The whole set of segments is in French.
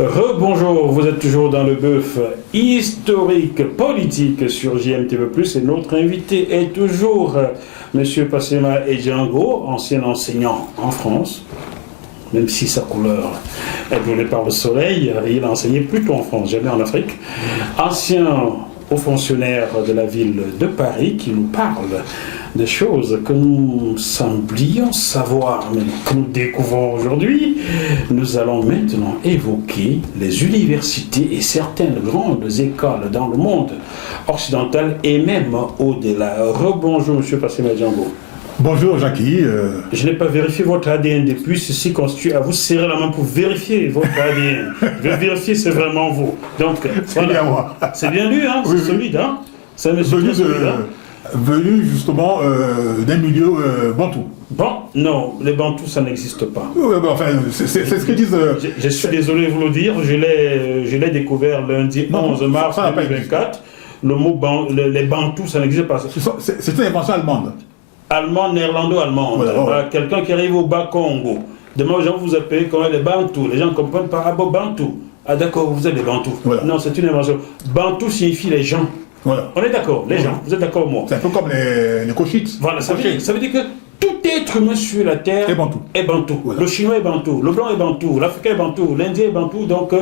Rebonjour, vous êtes toujours dans le bœuf historique politique sur JMTV+, et notre invité est toujours M. Passema Edjango, ancien enseignant en France, même si sa couleur est brûlée par le soleil, il a enseigné plutôt en France, jamais en Afrique, ancien haut fonctionnaire de la ville de Paris qui nous parle des choses que nous semblions savoir, mais que nous découvrons aujourd'hui. Nous allons maintenant évoquer les universités et certaines grandes écoles dans le monde occidental et même au-delà. Rebonjour, M. Passema Edjango. Bonjour Jackie. Je n'ai pas vérifié votre ADN depuis, ceci constitue à vous serrer la main pour vérifier votre ADN. Je vais vérifier, c'est vraiment vous. Donc, c'est bien moi. C'est bien lui, hein, oui, c'est solide, hein. C'est un monsieur venu, solide, hein. Venu justement d'un milieu bantou. Bon, non, les bantous, ça n'existe pas. Oui, ben, enfin, c'est ce qu'ils disent. Je suis désolé de vous le dire, je l'ai découvert lundi 11 mars 2024. Le mot les bantous, ça n'existe pas. C'est une invention allemande. Allemand, néerlando-allemande. Voilà. Quelqu'un qui arrive au Bas-Congo. Demain, aux gens vous appellent comment les bantous. Les gens comprennent par rapport bantou. Ah d'accord, vous êtes des bantous. Voilà. Non, c'est une invention. Bantou signifie les gens. Voilà. On est d'accord, les gens. Vous êtes d'accord, moi. C'est un peu comme les cochites. Voilà, ça veut dire que tout être humain sur la terre est bantou. Voilà. Le chinois est bantou, le blanc est bantou, l'africain est bantou, l'indien est bantou. Donc,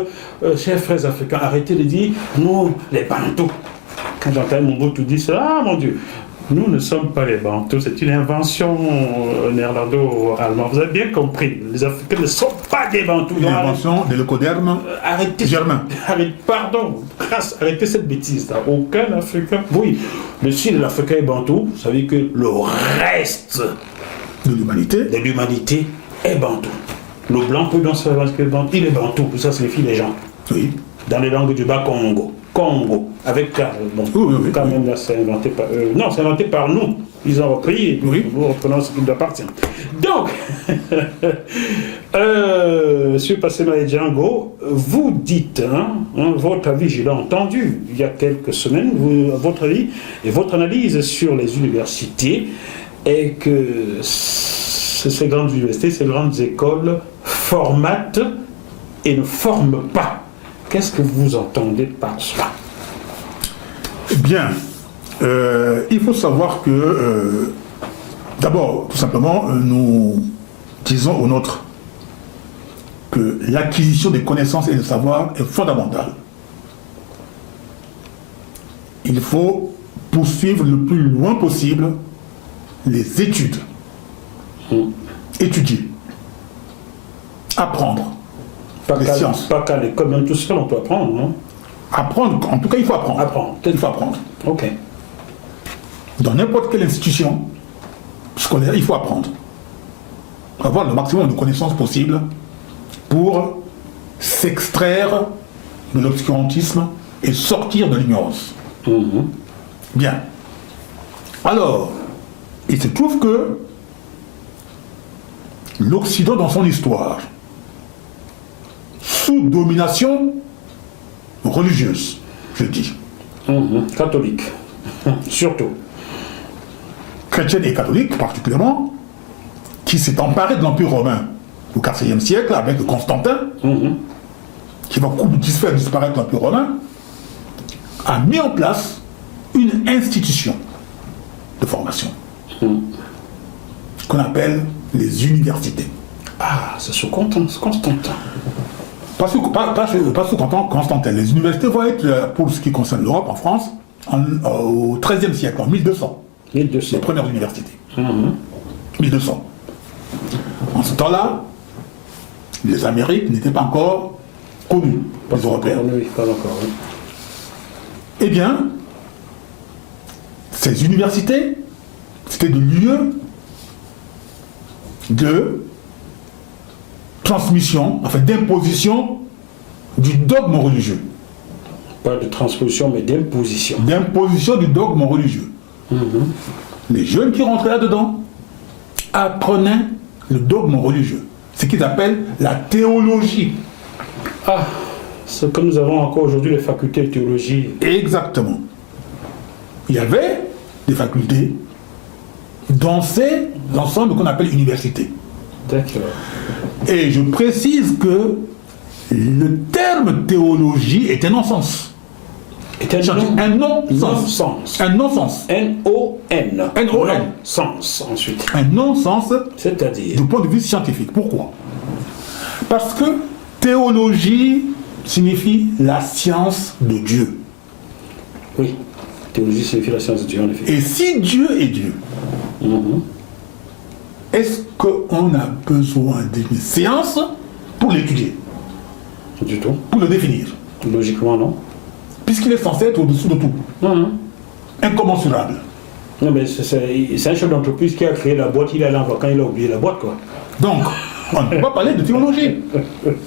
chers frères africains, arrêtez de dire nous, les bantous. Quand j'entends mon beau tout dire ça, ah mon Dieu. Nous ne sommes pas les bantous, c'est une invention néerlando-allemande. Vous avez bien compris, les Africains ne sont pas des bantous. Une invention de l'écoderme germain. Arrêtez cette bêtise-là. Aucun Africain. Oui, le sud de l'Africain est bantou, ça veut dire que le reste de l'humanité est bantou. Le blanc peut donc se revendiquer bantou, il est bantou, tout ça signifie les gens. Oui. Dans les langues du Bas-Congo. Congo, avec K. Bon, oui. Quand même, là, c'est inventé par eux. Non, c'est inventé par nous. Ils ont repris et nous reprenons ce qui nous appartient. Donc, Monsieur Passema Edjango, vous dites, votre avis, je l'ai entendu il y a quelques semaines, votre avis et votre analyse sur les universités est que ces grandes universités, ces grandes écoles formatent et ne forment pas. Qu'est-ce que vous entendez par cela? Bien, il faut savoir que, d'abord, tout simplement, nous disons aux nôtres que l'acquisition des connaissances et des savoirs est fondamentale. Il faut poursuivre le plus loin possible les études. Étudier. Apprendre. Pas qu'à l'école, même tout seul, on peut apprendre, non? Apprendre, en tout cas, il faut apprendre. Il faut apprendre. Ok. Dans n'importe quelle institution scolaire, il faut apprendre. Avoir le maximum de connaissances possibles pour s'extraire de l'obscurantisme et sortir de l'ignorance. Bien. Alors, il se trouve que l'Occident, dans son histoire, sous domination religieuse, je dis. Catholique, surtout. Chrétienne et catholique, particulièrement, qui s'est emparée de l'Empire romain au IVe siècle avec Constantin, qui va faire disparaître l'Empire romain, a mis en place une institution de formation qu'on appelle les universités. Ah, c'est sous Constantin. Pas sous Constantin. Les universités vont être, pour ce qui concerne l'Europe, en France, au XIIIe siècle, en 1200. Les premières universités. 1200. En ce temps-là, les Amériques n'étaient pas encore connues, les Européens. Pas encore, oui. Eh bien, ces universités, c'était des lieux de transmission, enfin d'imposition du dogme religieux. Pas de transposition, mais d'imposition. D'imposition du dogme religieux. Les jeunes qui rentraient là-dedans apprenaient le dogme religieux, ce qu'ils appellent la théologie. Ah, ce que nous avons encore aujourd'hui, les facultés de théologie. Exactement. Il y avait des facultés dans l'ensemble qu'on appelle université. D'accord. Et je précise que le terme terme théologie est un non-sens. Un non-sens. Un non-sens. N-O-N. N-O-N. Sens, ensuite. Un non-sens, c'est-à-dire du point de vue scientifique. Pourquoi? Parce que théologie signifie la science de Dieu. Oui, théologie signifie la science de Dieu, en effet. Et si Dieu est Dieu, est-ce qu'on a besoin d'une science pour l'étudier? Du tout. Pour le définir? Logiquement, non. Puisqu'il est censé être au-dessus de tout. Incommensurable. Non, mais c'est un chef d'entreprise qui a créé la boîte, il est allé en vacances, il a oublié la boîte, quoi. Donc, on ne peut pas parler de théologie.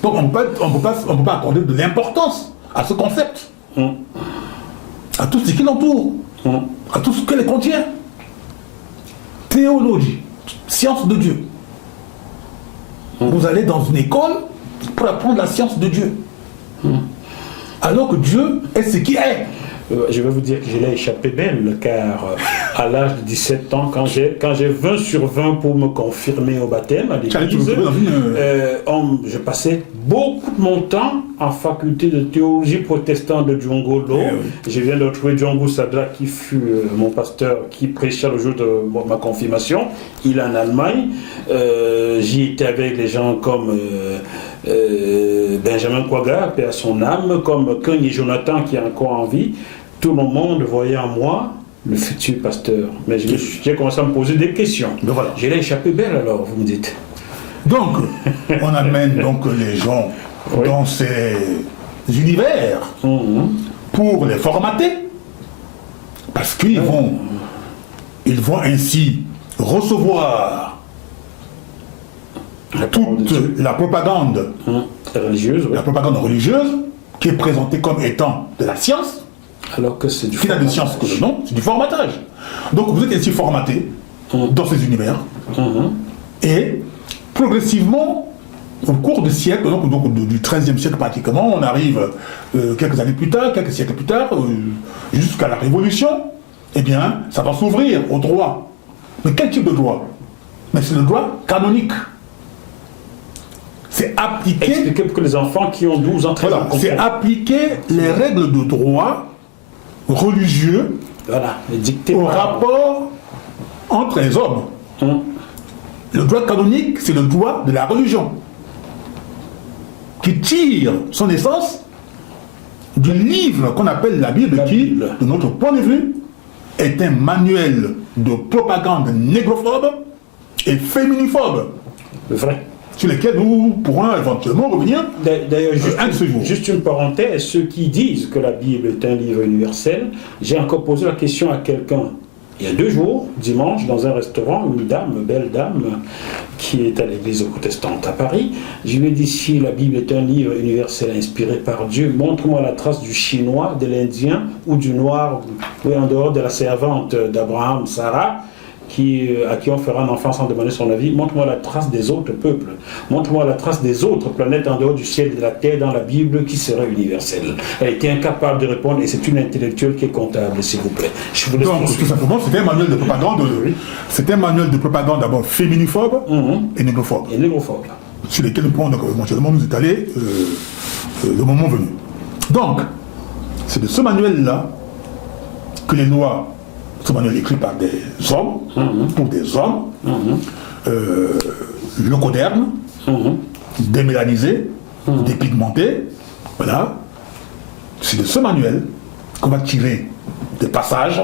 Donc, on ne peut pas accorder de l'importance à ce concept, à tout ce qui l'entoure, à tout ce qu'elle contient. Théologie, science de Dieu. Vous allez dans une école pour apprendre la science de Dieu. Alors que Dieu est ce qui est. Je vais vous dire que je l'ai échappé belle, car à l'âge de 17 ans, quand j'ai 20 sur 20 pour me confirmer au baptême à l'église, je passais beaucoup de mon temps en faculté de théologie protestante de Djongolo. Je viens de retrouver Djongo Sadra, qui fut mon pasteur, qui prêchait le jour de ma confirmation. Il est en Allemagne. J'y étais avec des gens comme Benjamin Kwaga, paix à son âme, comme Kung et Jonathan, qui est encore en vie. Tout le monde voyait en moi le futur pasteur. Mais j'ai commencé à me poser des questions. Voilà. Je l'ai échappé belle alors, vous me dites. Donc, on amène donc les gens dans ces univers pour les formater, parce qu'ils vont ainsi recevoir toute la propagande religieuse, la propagande religieuse qui est présentée comme étant de la science, alors que c'est du qui n'a de science que le nom, c'est du formatage. Donc vous êtes ainsi formaté dans ces univers et progressivement au cours du siècle, donc du XIIIe siècle pratiquement, on arrive quelques années plus tard, quelques siècles plus tard, jusqu'à la Révolution, eh bien ça va s'ouvrir au droit. Mais quel type de droit? Mais c'est le droit canonique. C'est appliquer... Expliquez pour que les enfants qui ont 12 ans, 13 ans comprennent. C'est appliquer les règles de droit religieux au rapport entre les hommes. Le droit canonique, c'est le droit de la religion, qui tire son essence du livre qu'on appelle la Bible, qui, de notre point de vue, est un manuel de propagande négrophobe et féminiphobe. Vrai. Sur lesquels nous pourrons éventuellement revenir. D'ailleurs, juste une parenthèse, ceux qui disent que la Bible est un livre universel, j'ai encore posé la question à quelqu'un il y a 2 jours, dimanche, dans un restaurant, une dame, belle dame, qui est à l'église protestante à Paris. Je lui ai dit, si la Bible est un livre universel inspiré par Dieu, montre-moi la trace du chinois, de l'indien ou du noir, en dehors de la servante d'Abraham, Sarah, à qui on fera un enfant sans demander son avis. Montre-moi la trace des autres peuples. Montre-moi la trace des autres planètes en dehors du ciel et de la terre dans la Bible qui serait universelle. Elle était incapable de répondre et c'est une intellectuelle qui est comptable, s'il vous plaît. Je vous laisse donc, tout simplement, c'était un manuel de propagande. C'était un manuel de propagande d'abord féminiphobe et négrophobe. Sur lesquels nous pourrons donc éventuellement nous étaler le moment venu. Donc, c'est de ce manuel-là que les lois, ce manuel écrit par des hommes, pour des hommes, leucodermes, démélanisés, dépigmentés, voilà. C'est de ce manuel qu'on va tirer des passages,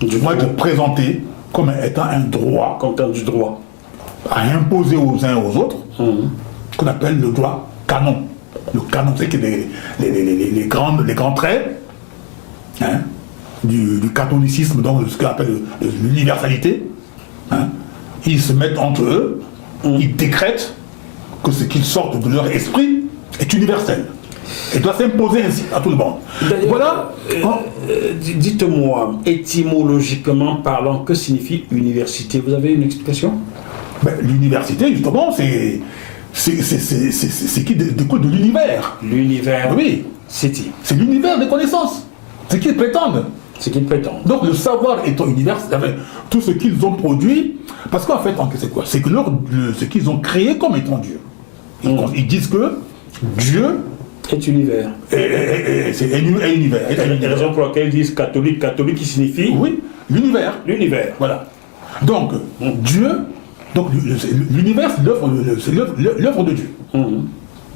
qui vont être présentés comme étant un droit, du droit, à imposer aux uns et aux autres, qu'on appelle le droit canon. Le canon, c'est que les grands traits, hein, du catholicisme, donc ce qu'on appelle l'universalité, ils se mettent entre eux, ils décrètent que ce qu'ils sortent de leur esprit est universel et doit s'imposer ainsi à tout le monde. Voilà. Dites-moi, étymologiquement parlant, que signifie université? Vous avez une explication? L'université, justement, c'est qui découle de l'univers. L'univers. Oui. C'est l'univers des connaissances. C'est qu'ils prétendent. Donc le savoir étant universel, tout ce qu'ils ont produit, parce qu'en fait, c'est quoi? C'est que ce qu'ils ont créé comme étant Dieu. Ils disent que Dieu Est univers. Et univers. La raison pour laquelle ils disent catholique, catholique qui signifie... Oui, l'univers. L'univers. Voilà. Donc, Dieu, donc l'univers, c'est l'œuvre de Dieu.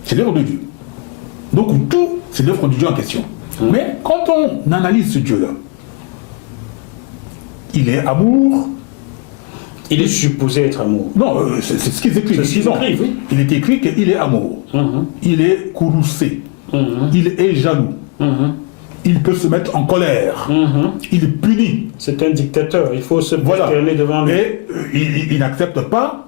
C'est l'œuvre de Dieu. Donc tout, c'est l'œuvre de Dieu en question. Mais quand on analyse ce Dieu-là, il est amour. Il est supposé être amour. Non, c'est ce qu'ils écrivent. C'est ce qu'ils écrivent, oui. Il est écrit qu'il est amour. Il est courroucé. Il est jaloux. Il peut se mettre en colère. Il punit. C'est un dictateur. Il faut se prosterner devant lui. Et il n'accepte pas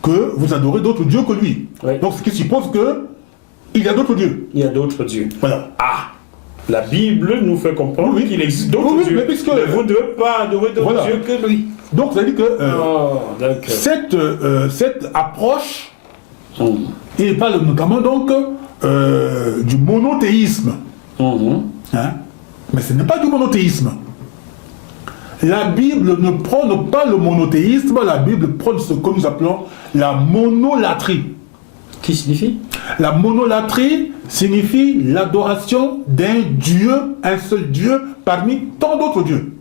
que vous adorez d'autres dieux que lui. Oui. Donc ce qui suppose que il y a d'autres dieux. Il y a d'autres dieux. Voilà. Ah, la Bible nous fait comprendre qu'il existe d'autres dieux. Mais vous ne devez pas adorer d'autres dieux que lui. Donc ça veut dire que cette approche, il parle notamment donc du monothéisme. Hein? Mais ce n'est pas du monothéisme. La Bible ne prône pas le monothéisme, la Bible prône ce que nous appelons la monolatrie. Qui signifie? La monolatrie signifie l'adoration d'un Dieu, un seul Dieu, parmi tant d'autres dieux.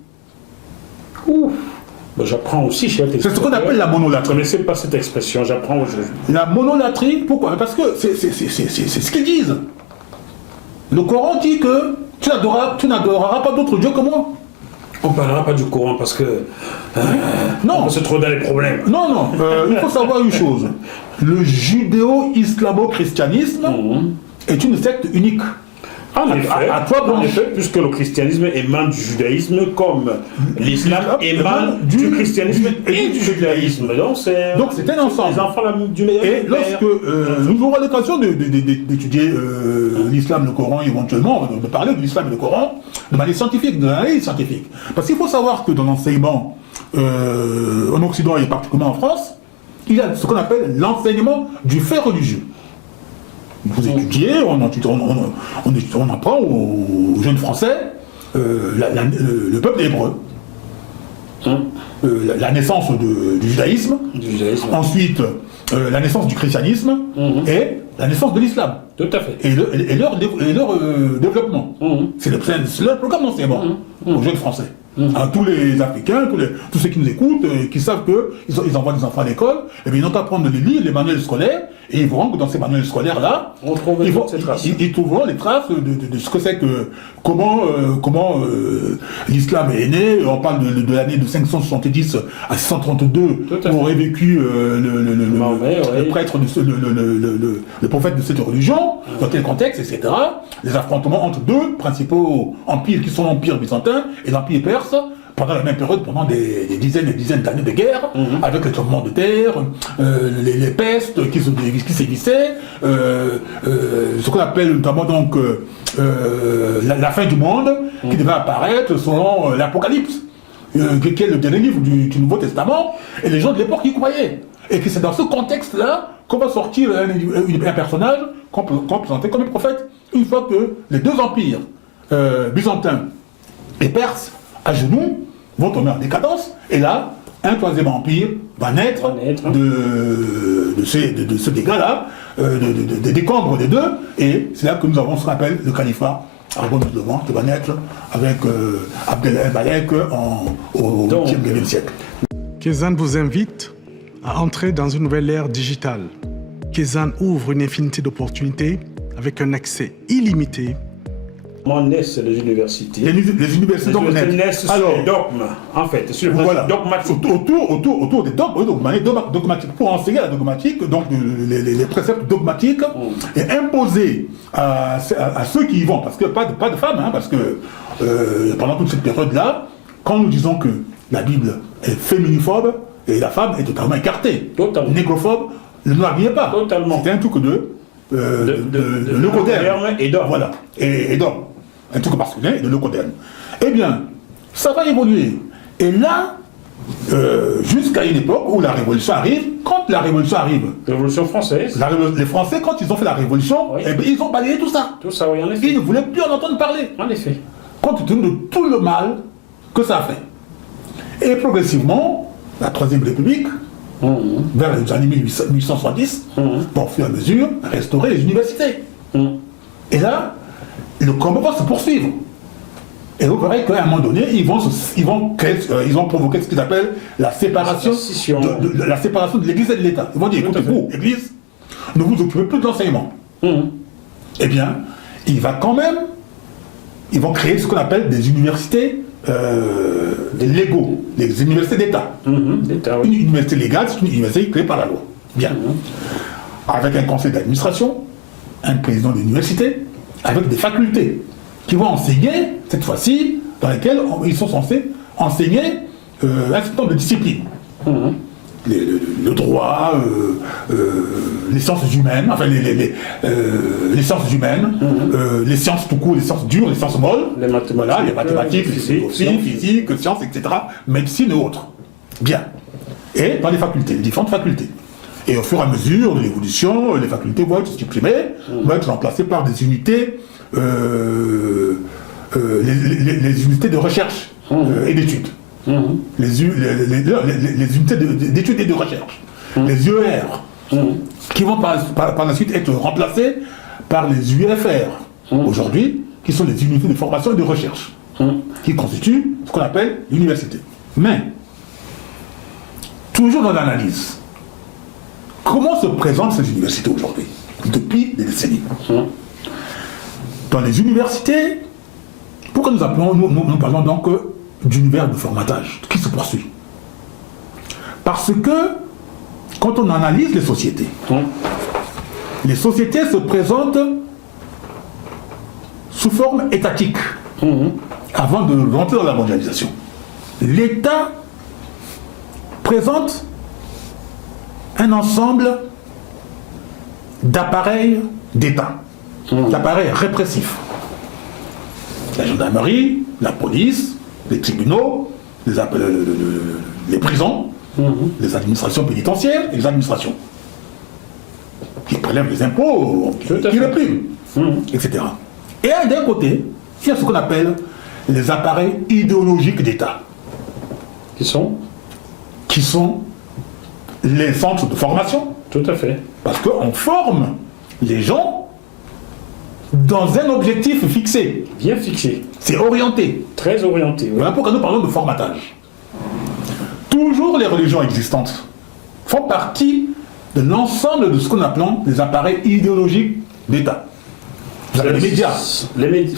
Ouf. Ben, j'apprends aussi chez C'est ce qu'on appelle la monolatrie. Je ne connaissais pas cette expression, j'apprends aujourd'hui. La monolatrie, pourquoi? Parce que c'est ce qu'ils disent. Le Coran dit que tu n'adoreras pas d'autres dieux que moi. On ne parlera pas du Coran parce que... non. On se trouve dans les problèmes. Non, il faut savoir une chose. Le judéo-islamo-christianisme est une secte unique. En effet, puisque le christianisme émane du judaïsme comme l'islam émane du christianisme et du judaïsme. Donc c'est un ensemble. Les enfants du meilleur. Et lorsque nous aurons l'occasion d'étudier l'islam, le Coran éventuellement, de parler de l'islam et le Coran de manière scientifique, de l'analyse scientifique. Parce qu'il faut savoir que dans l'enseignement en Occident et particulièrement en France, il y a ce qu'on appelle l'enseignement du fait religieux. Vous étudiez, on apprend aux jeunes Français le peuple hébreu, la naissance du judaïsme, ensuite la naissance du christianisme et la naissance de l'islam. Tout à fait. Et leur développement. C'est leur programme d'enseignement aux jeunes Français. À tous les Africains, tous ceux qui nous écoutent, qui savent qu'ils envoient des enfants à l'école, et bien ils n'ont qu'à prendre les livres, les manuels scolaires, et ils verront que dans ces manuels scolaires-là, ils trouveront les traces de ce que c'est que, comment l'islam est né. On parle de l'année de 570 à 632, où aurait vécu le prêtre, le prophète de cette religion, dans quel contexte, etc. Les affrontements entre deux principaux empires qui sont l'empire byzantin et l'empire perse, pendant la même période, pendant des dizaines et dizaines d'années de guerre, avec les tremblements de terre, les pestes qui sévissaient, ce qu'on appelle notamment donc la fin du monde, qui devait apparaître selon l'Apocalypse, qui est le dernier livre du Nouveau Testament, et les gens de l'époque y croyaient. Et que c'est dans ce contexte-là qu'on va sortir un personnage qu'on peut présenter comme un prophète, une fois que les deux empires, byzantins et perses, à genoux, vont tomber en décadence, et là, un troisième empire va naître de ce dégât-là, des décombres des deux, et c'est là que nous avons ce qu'on appelle le califat arabo-musulman, qui va naître avec Abdel Balek au XIe siècle. Kézanne vous invite à entrer dans une nouvelle ère digitale. Kézanne ouvre une infinité d'opportunités avec un accès illimité. Comment naissent les universités? Les universités naissent sur les dogmes, en fait, sur le dogmatique. Autour des dogmatiques. Pour enseigner la dogmatique, donc les préceptes dogmatiques, et imposer à ceux qui y vont, parce que pas de femmes, hein, parce que pendant toute cette période-là, quand nous disons que la Bible est féminiphobe, et la femme est totalement écartée. Totalement. Négrophobe, ne l'habillait pas. Totalement. C'était un truc de leucoderme. Et d'homme. Voilà. Et d'homme. Un truc masculin et de leucoderme. Eh bien, ça va évoluer. Et là, jusqu'à une époque où la Révolution arrive, quand la Révolution arrive... Révolution française. Les Français, quand ils ont fait la Révolution, eh bien, ils ont balayé tout ça. Tout ça, oui, en effet. Ils ne voulaient plus en entendre parler. En effet. Compte tenu de tout le mal que ça a fait. Et progressivement, la Troisième République, vers les années 1870, pour au fur et à mesure, restaurer les universités. Et là, le combat va se poursuivre. Et vous verrez qu'à un moment donné, ils ont provoqué ce qu'ils appellent la séparation la séparation de l'Église et de l'État. Ils vont dire, écoutez, vous, Église, ne vous occupez plus de l'enseignement. Eh bien, ils vont créer ce qu'on appelle des universités légaux, les universités d'État. Une université légale, c'est une université créée par la loi. Bien. Avec un conseil d'administration, un président de l'université, avec des facultés qui vont enseigner, cette fois-ci, dans lesquelles ils sont censés enseigner un certain nombre de disciplines. Le droit, les sciences humaines, enfin les sciences humaines, les sciences tout court, les sciences dures, les sciences molles, les mathématiques, physique, sciences, etc., médecine et autres. Bien. Et dans les facultés, les différentes facultés. Et au fur et à mesure de l'évolution, les facultés vont être supprimées, vont être remplacées par des unités, les unités de recherche et d'études. Les unités d'études et de recherche. Les UER, qui vont par la suite être remplacées par les UFR, aujourd'hui, qui sont les unités de formation et de recherche, qui constituent ce qu'on appelle l'université. Mais, toujours dans l'analyse, comment se présentent ces universités aujourd'hui, depuis des décennies? Dans les universités, pourquoi nous parlons donc d'univers de formatage qui se poursuit? Parce que, quand on analyse les sociétés se présentent sous forme étatique, avant de rentrer dans la mondialisation. L'État présente un ensemble d'appareils d'État, d'appareils répressifs. La gendarmerie, la police, les tribunaux, les prisons, les administrations pénitentiaires et les administrations qui prélèvent les impôts, qui répriment, etc. Et d'un côté, il y a ce qu'on appelle les appareils idéologiques d'État. Qui sont les centres de formation. Tout à fait. Parce qu'on forme les gens dans un objectif fixé. Bien fixé. C'est orienté. Très orienté. Oui. Voilà pourquoi nous parlons de formatage. Toujours les religions existantes font partie de l'ensemble de ce qu'on appelle les appareils idéologiques d'État. Vous avez les médias. Les médias.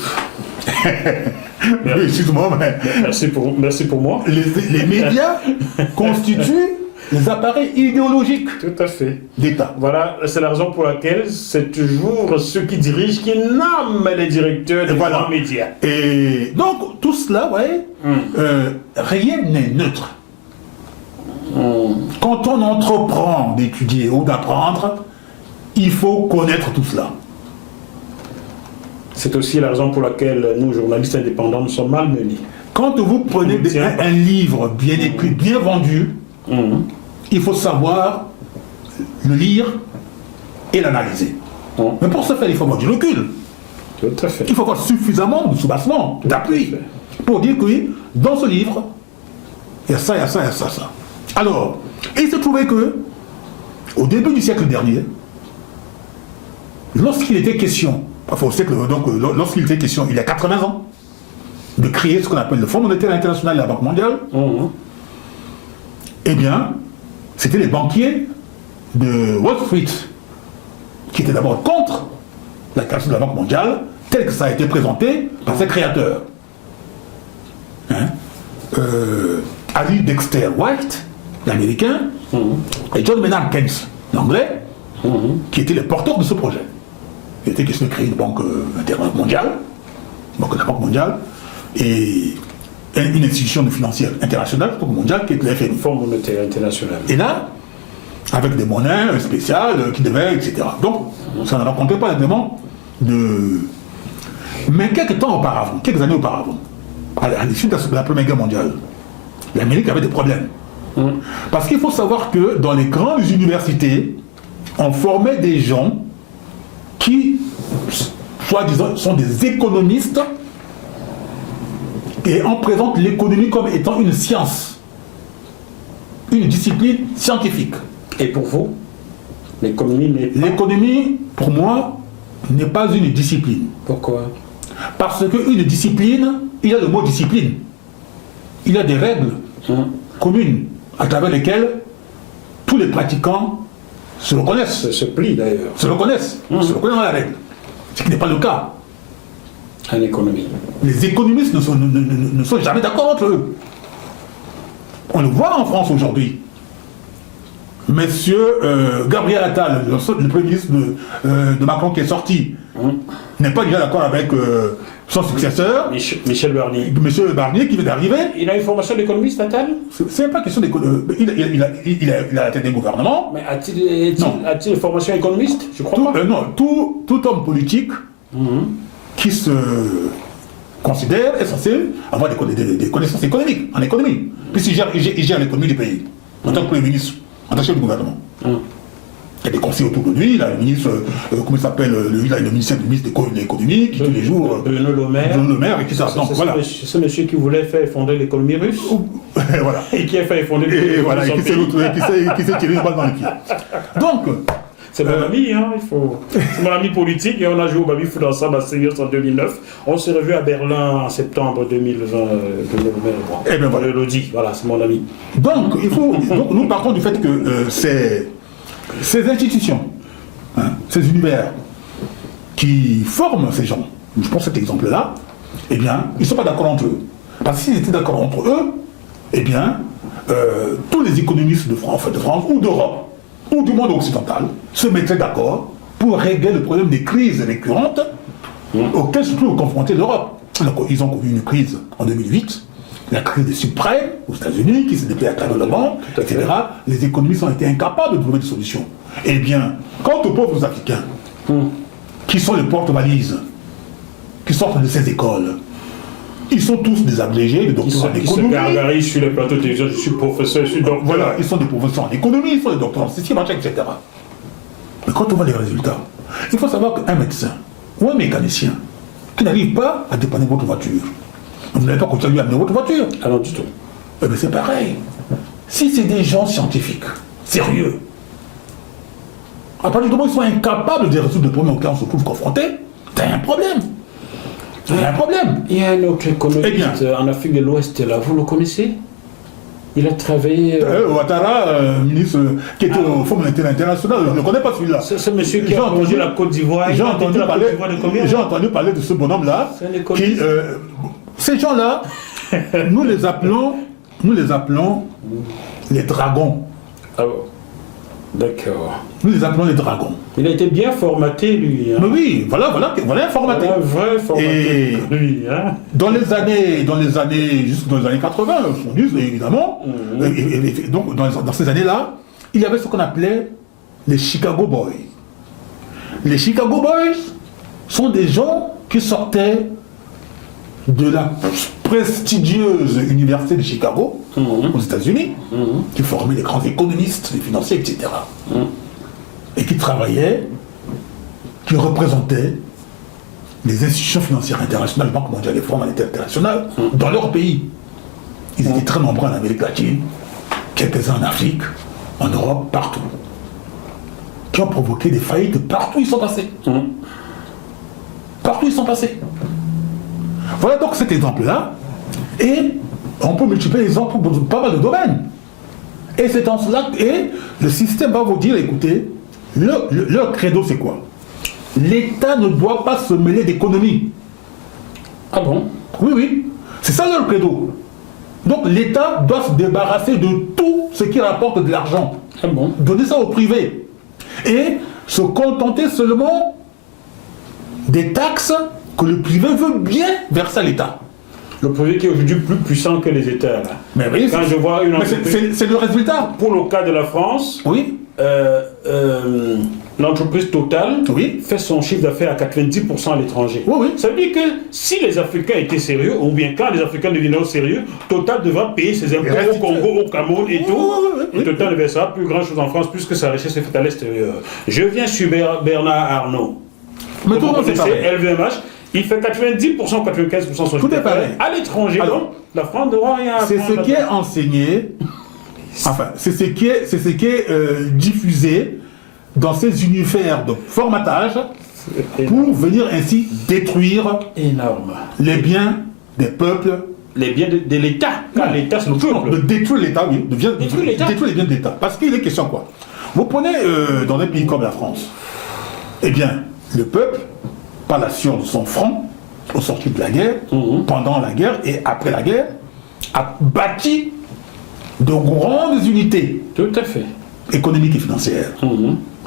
Oui, excuse-moi, mais... Merci pour moi. Les médias constituent les appareils idéologiques. Tout à fait. d'État. Voilà, c'est la raison pour laquelle c'est toujours ceux qui dirigent qui nomment les directeurs des grands médias. Et donc, tout cela, ouais, rien n'est neutre. Quand on entreprend d'étudier ou d'apprendre, il faut connaître tout cela. C'est aussi la raison pour laquelle nous, journalistes indépendants, nous sommes malmenés. Quand vous prenez un livre bien écrit, bien vendu, il faut savoir le lire et l'analyser. Mais pour ce faire, il faut avoir du recul. Tout à fait. Il faut avoir suffisamment de soubassement, d'appui, pour dire que oui, dans ce livre, il y a ça, il y a ça, il y a ça, ça. Alors, il se trouvait que, au début du siècle dernier, lorsqu'il était question, lorsqu'il était question, il y a 80 ans, de créer ce qu'on appelle le Fonds monétaire international et la Banque mondiale, eh bien, c'était les banquiers de Wall Street qui étaient d'abord contre la création de la Banque mondiale, telle que ça a été présenté par ses créateurs. Ali Dexter White, l'américain, et John Maynard Keynes, l'anglais, qui étaient les porteurs de ce projet. Il était question de créer une banque mondiale, la Banque mondiale, et une institution financière internationale, mondiale, qui est le FMI. Fonds monétaire international. Et là, avec des monnaies spéciales qui devaient, etc. Donc, ça ne racontait pas évidemment de... Mais quelques années auparavant, à l'issue de la Première Guerre mondiale, l'Amérique avait des problèmes. Parce qu'il faut savoir que dans les grandes universités, on formait des gens qui, soi-disant, sont des économistes et on présente l'économie comme étant une science, une discipline scientifique. Et pour vous, l'économie n'est pas... L'économie, pour moi, n'est pas une discipline. Pourquoi? Parce qu'une discipline, il y a le mot discipline. Il y a des règles communes à travers lesquelles tous les pratiquants se reconnaissent. Se plient d'ailleurs. Se reconnaissent. Se reconnaissent dans la règle. Ce qui n'est pas le cas. En économie. Les économistes ne sont jamais d'accord entre eux. On le voit en France aujourd'hui. Monsieur Gabriel Attal, le Premier ministre de Macron qui est sorti, n'est pas déjà d'accord avec son successeur, Michel Barnier. Monsieur Barnier qui vient d'arriver. Il a une formation d'économiste, Attal? C'est pas question d'économie. Il a la tête des gouvernements. Mais a-t-il une formation économiste? Je crois pas. Non, tout homme politique qui se considère est censé avoir des connaissances économiques, en économie. Puisqu'il gère l'économie du pays, en tant que Premier ministre, en tant que chef du gouvernement. Il y a des conseillers autour de lui, il a le ministre, comment il s'appelle, il a le ministre de l'économie, qui tous les jours... Bruno Le Maire. Et qui ça. Donc, voilà. C'est ce monsieur qui voulait faire effondrer l'économie russe. Voilà. Et qui a fait effondrer l'économie russe. Et voilà, qui s'est tiré une balle dans le pied. Donc... C'est mon ami, hein, c'est mon ami politique, et on a joué au baby-foot ensemble à Seniors en 2009. On s'est revu à Berlin en septembre 2020. Eh bien voilà. Le dit, voilà, c'est mon ami. Donc, donc nous partons du fait que ces institutions, ces univers qui forment ces gens, je prends cet exemple-là, eh bien, ils ne sont pas d'accord entre eux. Parce que s'ils étaient d'accord entre eux, eh bien, tous les économistes de France ou d'Europe, ou du monde occidental, se mettraient d'accord pour régler le problème des crises récurrentes auxquelles se trouve confrontée l'Europe. Ils ont connu une crise en 2008, la crise des subprimes aux États-Unis, qui s'est déplacée à travers le monde, etc. Les économistes ont été incapables de trouver des solutions. Eh bien, quant aux pauvres Africains, qui sont les porte-valises, qui sortent de ces écoles, ils sont tous des agrégés, des docteurs en économie. Ils se gargarisent sur les plateaux de télévision, je suis professeur, je suis docteur. Voilà, ils sont des professeurs en économie, ils sont des docteurs en ceci, machin, etc. Mais quand on voit les résultats, il faut savoir qu'un médecin ou un mécanicien qui n'arrive pas à dépanner votre voiture, vous n'allez pas continuer à lui amener votre voiture. Ah non, du tout. Eh bien c'est pareil. Si c'est des gens scientifiques, sérieux, à partir du moment où ils sont incapables de résoudre le problème auquel on se trouve confronté, t'as un problème. Il y a un problème. Il y a un autre économiste en Afrique de l'Ouest, là, vous le connaissez? Il a travaillé... Ouattara, ministre qui était au Fonds monétaire international, je ne le connais pas celui-là. C'est monsieur qui a entendu la Côte d'Ivoire. J'ai entendu parler de ce bonhomme-là. Qui, ces gens-là, nous les appelons les dragons. Ah bon. D'accord. Nous les appelons les dragons. Il a été bien formaté, lui. Hein. Mais oui, voilà un formaté. Un vrai formaté, lui. Hein. Dans les années, jusqu'aux années 80, on dit évidemment, et donc dans ces années-là, il y avait ce qu'on appelait les Chicago Boys. Les Chicago Boys sont des gens qui sortaient de la prestigieuse université de Chicago, aux États-Unis, qui formait les grands économistes, les financiers, etc. Et qui travaillaient, qui représentaient les institutions financières internationales, Banque mondiale et Fonds monétaire international, dans leur pays. Ils étaient très nombreux en Amérique latine, quelques-uns en Afrique, en Europe, partout. Qui ont provoqué des faillites partout où ils sont passés. Partout où ils sont passés. Voilà donc cet exemple-là, et on peut multiplier les exemples pour pas mal de domaines. Et c'est en cela que le système va vous dire, écoutez, leur credo c'est quoi? L'État ne doit pas se mêler d'économie. Ah bon? Oui, c'est ça leur credo. Donc l'État doit se débarrasser de tout ce qui rapporte de l'argent. Ah bon? Donner ça au privé. Et se contenter seulement des taxes que le privé veut bien verser à l'État. Le privé qui est aujourd'hui plus puissant que les États. Là. Mais oui, quand je vois une entreprise... C'est le résultat. Pour le cas de la France, oui. L'entreprise Total fait son chiffre d'affaires à 90% à l'étranger. Oui. Ça veut dire que si les Africains étaient sérieux, ou bien quand les Africains deviennent sérieux, Total devra payer ses impôts au Congo, au Cameroun et tout. Et Total ne versera plus grand chose en France puisque sa richesse est faite à l'extérieur. Je viens sur Bernard Arnault. Mais tout le monde c'est LVMH. Il fait 90%, 95% son chiffre d'affaires à l'étranger. Donc, la France n'aura rien à c'est ce qui est enseigné, enfin, c'est ce qui est diffusé dans ces univers de formatage pour venir ainsi détruire énorme les biens des peuples. Les biens de l'État, car l'État c'est le peuple. De détruire l'État, oui. Détruire les biens de l'État. Parce qu'il est question quoi? Vous prenez dans un pays comme la France, eh bien, le peuple, par l'action de son front, au sortir de la guerre, pendant la guerre et après la guerre, a bâti de grandes unités. Tout à fait. Économiques et financières.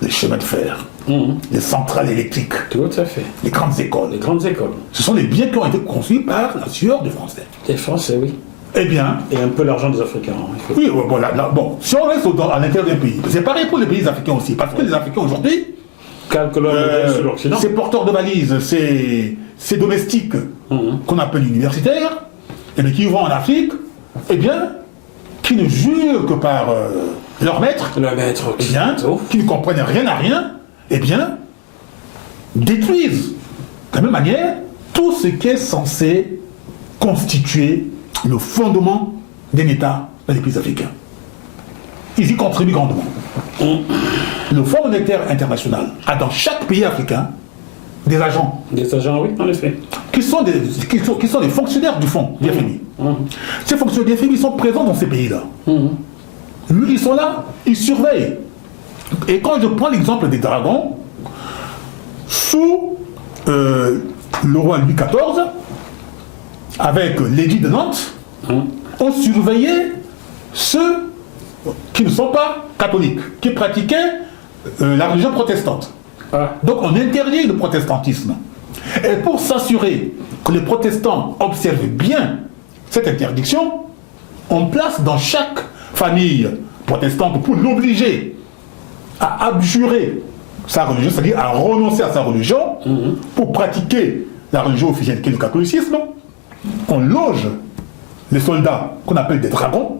Les chemins de fer, les centrales électriques. Tout à fait. Les grandes écoles. Les grandes écoles. Ce sont les biens qui ont été construits par la sueur des Français. Des Français, oui. Eh bien... Et un peu l'argent des Africains. Oui, voilà. Bon, si on reste à l'intérieur des pays, c'est pareil pour les pays africains aussi, parce que les Africains aujourd'hui, sur l'Occident. Ces porteurs de valises, ces domestiques qu'on appelle universitaires, et bien, qui vont en Afrique, eh bien, qui ne jurent que par leur maître, eh bien, qui ne comprennent rien à rien, eh bien, détruisent de la même manière tout ce qui est censé constituer le fondement d'un État dans les pays africains. Ils y contribuent grandement. Le Fonds monétaire international a dans chaque pays africain des agents. Des agents, oui, en effet. Qui sont des fonctionnaires du fonds, du FMI. Ces fonctionnaires du FMI sont présents dans ces pays-là. Ils sont là, ils surveillent. Et quand je prends l'exemple des dragons, sous le roi Louis XIV, avec l'édit de Nantes, on surveillait ceux qui ne sont pas catholiques, qui pratiquaient la religion protestante. Donc on interdit le protestantisme. Et pour s'assurer que les protestants observent bien cette interdiction, on place dans chaque famille protestante, pour l'obliger à abjurer sa religion, c'est-à-dire à renoncer à sa religion, pour pratiquer la religion officielle qui est le catholicisme, on loge les soldats qu'on appelle des dragons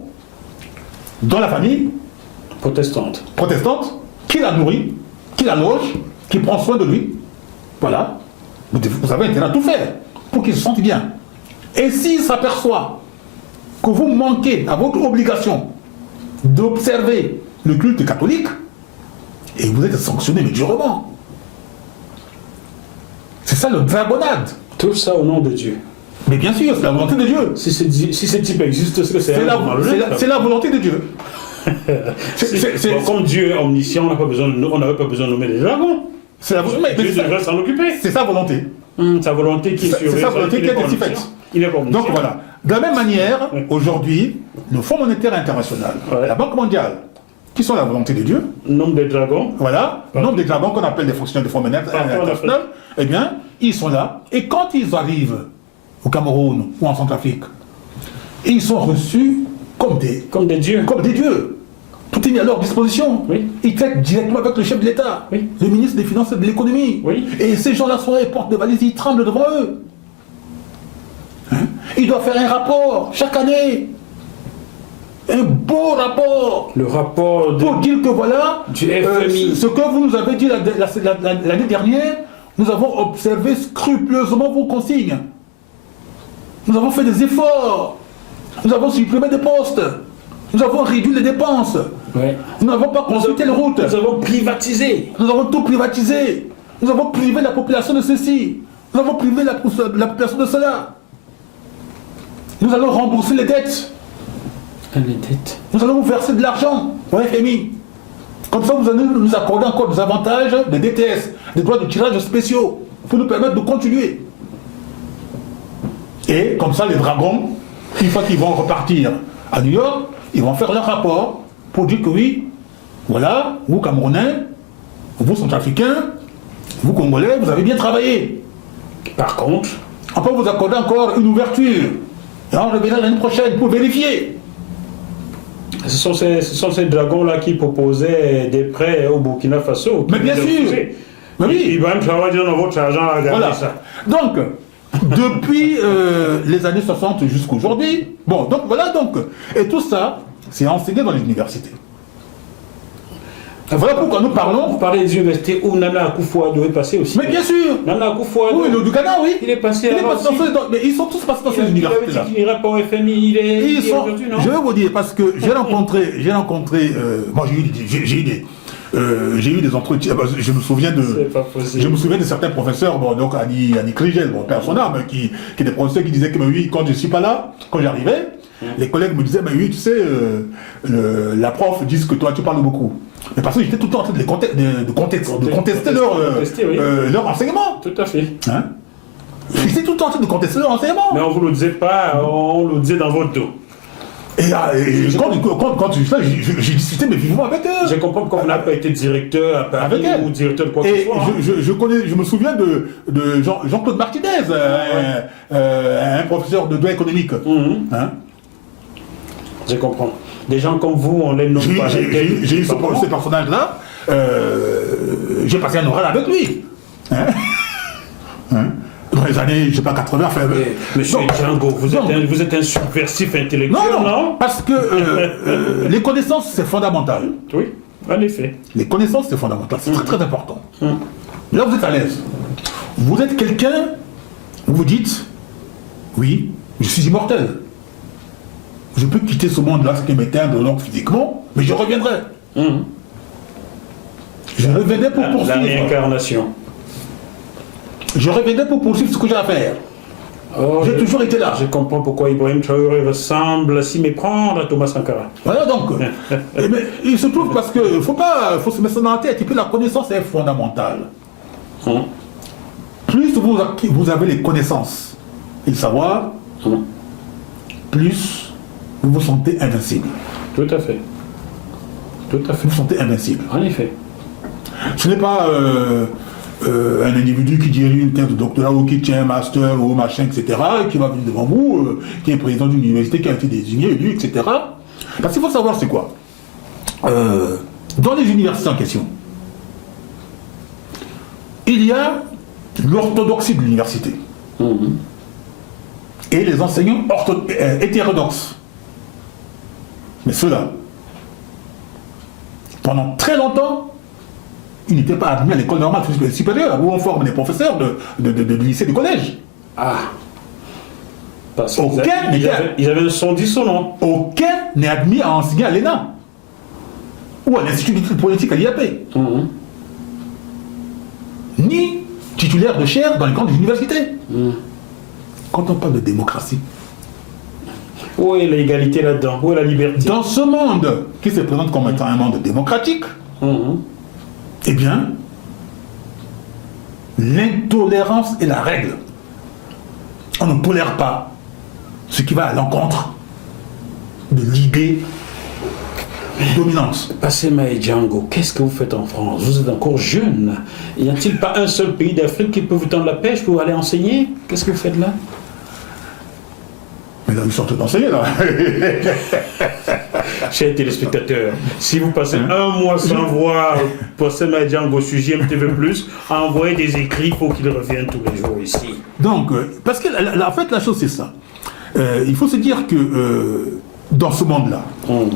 dans la famille protestante, qui la nourrit, qui la loge, qui prend soin de lui. Voilà. Vous avez intérêt à tout faire pour qu'il se sente bien. Et s'il s'aperçoit que vous manquez à votre obligation d'observer le culte catholique, et vous êtes sanctionné mais durement. C'est ça le dragonnade. Tout ça au nom de Dieu. Mais bien sûr, c'est la volonté de Dieu. Si ce type existe, c'est la volonté de Dieu. Comme Dieu est omniscient, on n'avait pas besoin de nommer des dragons. Dieu devrait s'en occuper. C'est sa volonté. Sa volonté qui surveille. C'est sa volonté qui est ainsi faite. Donc voilà. De la même manière, aujourd'hui, le Fonds monétaire international, la Banque mondiale, qui sont la volonté de Dieu. Nombre des dragons. Voilà. Nombre des dragons qu'on appelle des fonctionnaires du Fonds monétaire international. Eh bien, ils sont là. Et quand ils arrivent au Cameroun ou en Centrafrique, ils sont reçus comme des dieux. Comme des dieux. Tout est mis à leur disposition. Oui. Ils traitent directement avec le chef de l'État, le ministre des Finances et de l'Économie. Oui. Et ces gens-là sont là, ils portent des valises, ils tremblent devant eux. Ils doivent faire un rapport chaque année. Un beau rapport. Le rapport pour dire que voilà, du FMI. Ce que vous nous avez dit l'année dernière, nous avons observé scrupuleusement vos consignes. Nous avons fait des efforts. Nous avons supprimé des postes. Nous avons réduit les dépenses. Nous n'avons pas construit telle route. Nous avons privatisé. Nous avons tout privatisé. Nous avons privé la population de ceci. Nous avons privé la population de cela. Nous allons rembourser les dettes. Nous allons vous verser de l'argent au FMI. Comme ça, vous allez nous accorder encore des avantages, des DTS, des droits de tirage spéciaux, pour nous permettre de continuer. Et comme ça, les dragons, une fois qu'ils vont repartir à New York, ils vont faire leur rapport pour dire que oui, voilà, vous Camerounais, vous Centrafricains, vous Congolais, vous avez bien travaillé. Par contre, on peut vous accorder encore une ouverture. Et on reviendra l'année prochaine pour vérifier. Ce sont ces dragons-là qui proposaient des prêts au Burkina Faso. Mais bien sûr. Mais oui. Ils vont même travailler dans votre argent à regarder ça. Donc, depuis les années 60 jusqu'à aujourd'hui, bon, donc voilà, et tout ça, c'est enseigné dans les universités. Voilà pourquoi nous parlons. Vous parlez des universités où Nana Akufo-Addo est passé aussi. Mais bien sûr. Nana Akufo-Addo. Oui, le Ghana, oui. Il est passé mais ils sont tous passés dans ces universités-là. Il n'irait pas au FMI, je vais vous dire, parce que j'ai rencontré, moi j'ai eu j'ai eu des entretiens. Je me souviens de certains professeurs, bon, donc Annie Krigel, bon, père son âme, qui des professeurs qui disaient que oui, quand je ne suis pas là, quand j'arrivais, les collègues me disaient, mais oui, tu sais, la prof dit que toi tu parles beaucoup. Mais parce que j'étais tout le temps en train de contester leur enseignement. Tout à fait. Hein? J'étais tout le temps en train de contester leur enseignement. Mais on ne vous le disait pas, on le disait dans votre dos. Et quand j'ai discuté mais vivement avec eux. Je comprends pourquoi vous n'avez pas été directeur à Paris ou directeur de quoi que ce soit. Je me souviens de Jean-Claude Martinez, un professeur de droit économique. Hein? Je comprends. Des gens comme vous, on les nomme pas. J'ai eu ce personnage-là. J'ai passé un oral avec lui. Hein? Dans les années, je ne sais pas, 80. Monsieur Django, vous êtes un subversif intellectuel, non? Parce que les connaissances, c'est fondamental. Oui, en effet. Les connaissances, c'est fondamental. C'est très, très important. Là, vous êtes à l'aise. Vous êtes quelqu'un, vous vous dites, oui, je suis immortel. Je peux quitter ce monde-là, ce qui m'éteindre donc physiquement, mais je reviendrai. Je reviendrai pour poursuivre. La réincarnation. Je reviendrai pour poursuivre ce que j'ai à faire. J'ai toujours été là. Je comprends pourquoi Ibrahim Traoré ressemble à s'y méprendre à Thomas Sankara. Voilà donc. Mais il se trouve parce que faut se mettre ça dans la tête. Et puis la connaissance est fondamentale. Plus vous avez les connaissances et le savoir, plus vous vous sentez invincible. Tout à fait. Tout à fait. Vous vous sentez invincible. En effet. Ce n'est pas un individu qui dirige une thèse de doctorat ou qui tient un master ou machin, etc., et qui va venir devant vous, qui est président d'une université, qui a été désigné, élu, etc. Parce qu'il faut savoir c'est quoi. Dans les universités en question, il y a l'orthodoxie de l'université et les enseignants hétérodoxes. Mais ceux-là, pendant très longtemps, ils n'étaient pas admis à l'école normale supérieure, où on forme des professeurs de lycée, de collège. Parce ils avaient un son dissonant. Aucun n'est admis à enseigner à l'ENA ou à l'Institut d'études politiques à l'IAP. Ni titulaire de chaire dans les grandes universités. Quand on parle de démocratie, où est l'égalité là-dedans? Où est la liberté? Dans ce monde qui se présente comme étant un monde démocratique, eh bien, l'intolérance est la règle. On ne tolère pas ce qui va à l'encontre de l'idée dominante. Passema et Django, qu'est-ce que vous faites en France? Vous êtes encore jeune. Y a-t-il pas un seul pays d'Afrique qui peut vous tendre la pêche pour aller enseigner? Qu'est-ce que vous faites là? Mais là, ils sortent d'enseigner, là. Chers téléspectateurs, si vous passez un mois sans voir Passema et Django sur GMTV+, envoyez des écrits pour qu'ils reviennent tous les jours ici. Donc, parce que en fait, la chose, c'est ça. Il faut se dire que dans ce monde-là,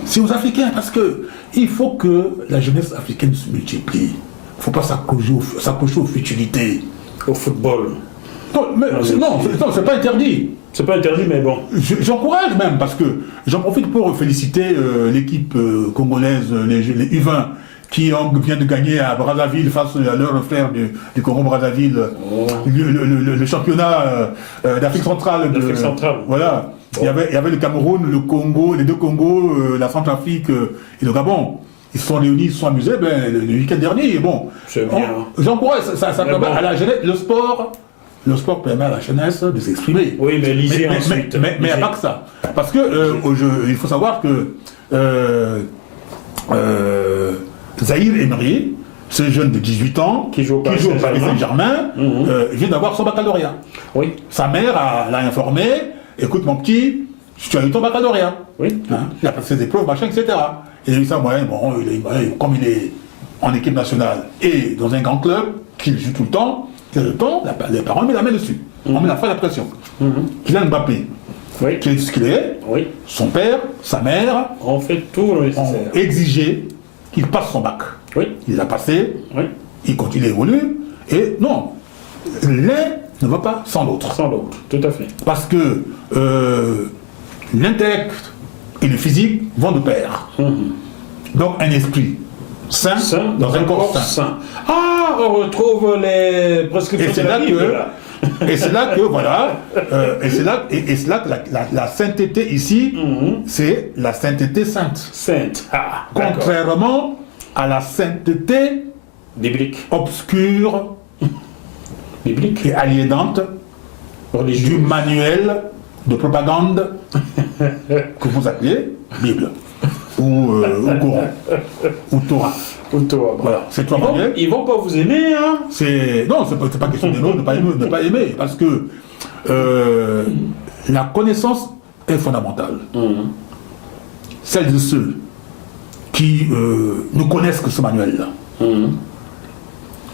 c'est aux Africains, parce que il faut que la jeunesse africaine se multiplie. Il ne faut pas s'accrocher aux futilités. Au football. Non, c'est pas interdit. C'est pas interdit, mais bon. J'encourage même, parce que j'en profite pour féliciter l'équipe congolaise, les U20, qui vient de gagner à Brazzaville face à leur frère du Congo-Brazzaville, le championnat d'Afrique centrale. Voilà. Bon. Il y avait le Cameroun, le Congo, les deux Congos, la Centrafrique et le Gabon. Ils se sont réunis, ils se sont amusés le week-end dernier. Et bon, j'encourage, ça permet à la jeunesse, le sport permet à la jeunesse de s'exprimer. Oui, mais lisez ensuite. Mais il n'y a pas que ça. Parce que il faut savoir que Zahir Emery, ce jeune de 18 ans, qui joue au Paris Saint-Germain, vient d'avoir son baccalauréat. Oui. Sa mère l'a informé, écoute mon petit, tu as eu ton baccalauréat. Oui. Il a passé ses épreuves, machin, etc. Et il a eu ça, comme il est en équipe nationale et dans un grand club, qu'il joue tout le temps, les parents mettent la main dessus. On met la fin de la pression. Kylian Mbappé, qui est ce qu'il est, son père, sa mère, on fait tout le nécessaire. Ont exigé qu'il passe son bac. Il l'a passé, il continue à évoluer, et non, l'un ne va pas sans l'autre. Sans l'autre, tout à fait. Parce que l'intellect et le physique vont de pair. Donc un esprit saint dans un corps saint. Ah, on retrouve les prescriptions de la Bible, là. Et c'est là que, voilà, et c'est là que la sainteté ici, c'est la sainteté sainte. Sainte. Ah, contrairement à la sainteté biblique, obscure, biblique et aliénante du manuel de propagande que vous appelez Bible ou Coran ou Torah. Voilà, c'est toi. Ils vont pas vous aimer, hein? Non, c'est pas question de pas aimer, parce que la connaissance est fondamentale. Celles de ceux qui ne connaissent que ce manuel-là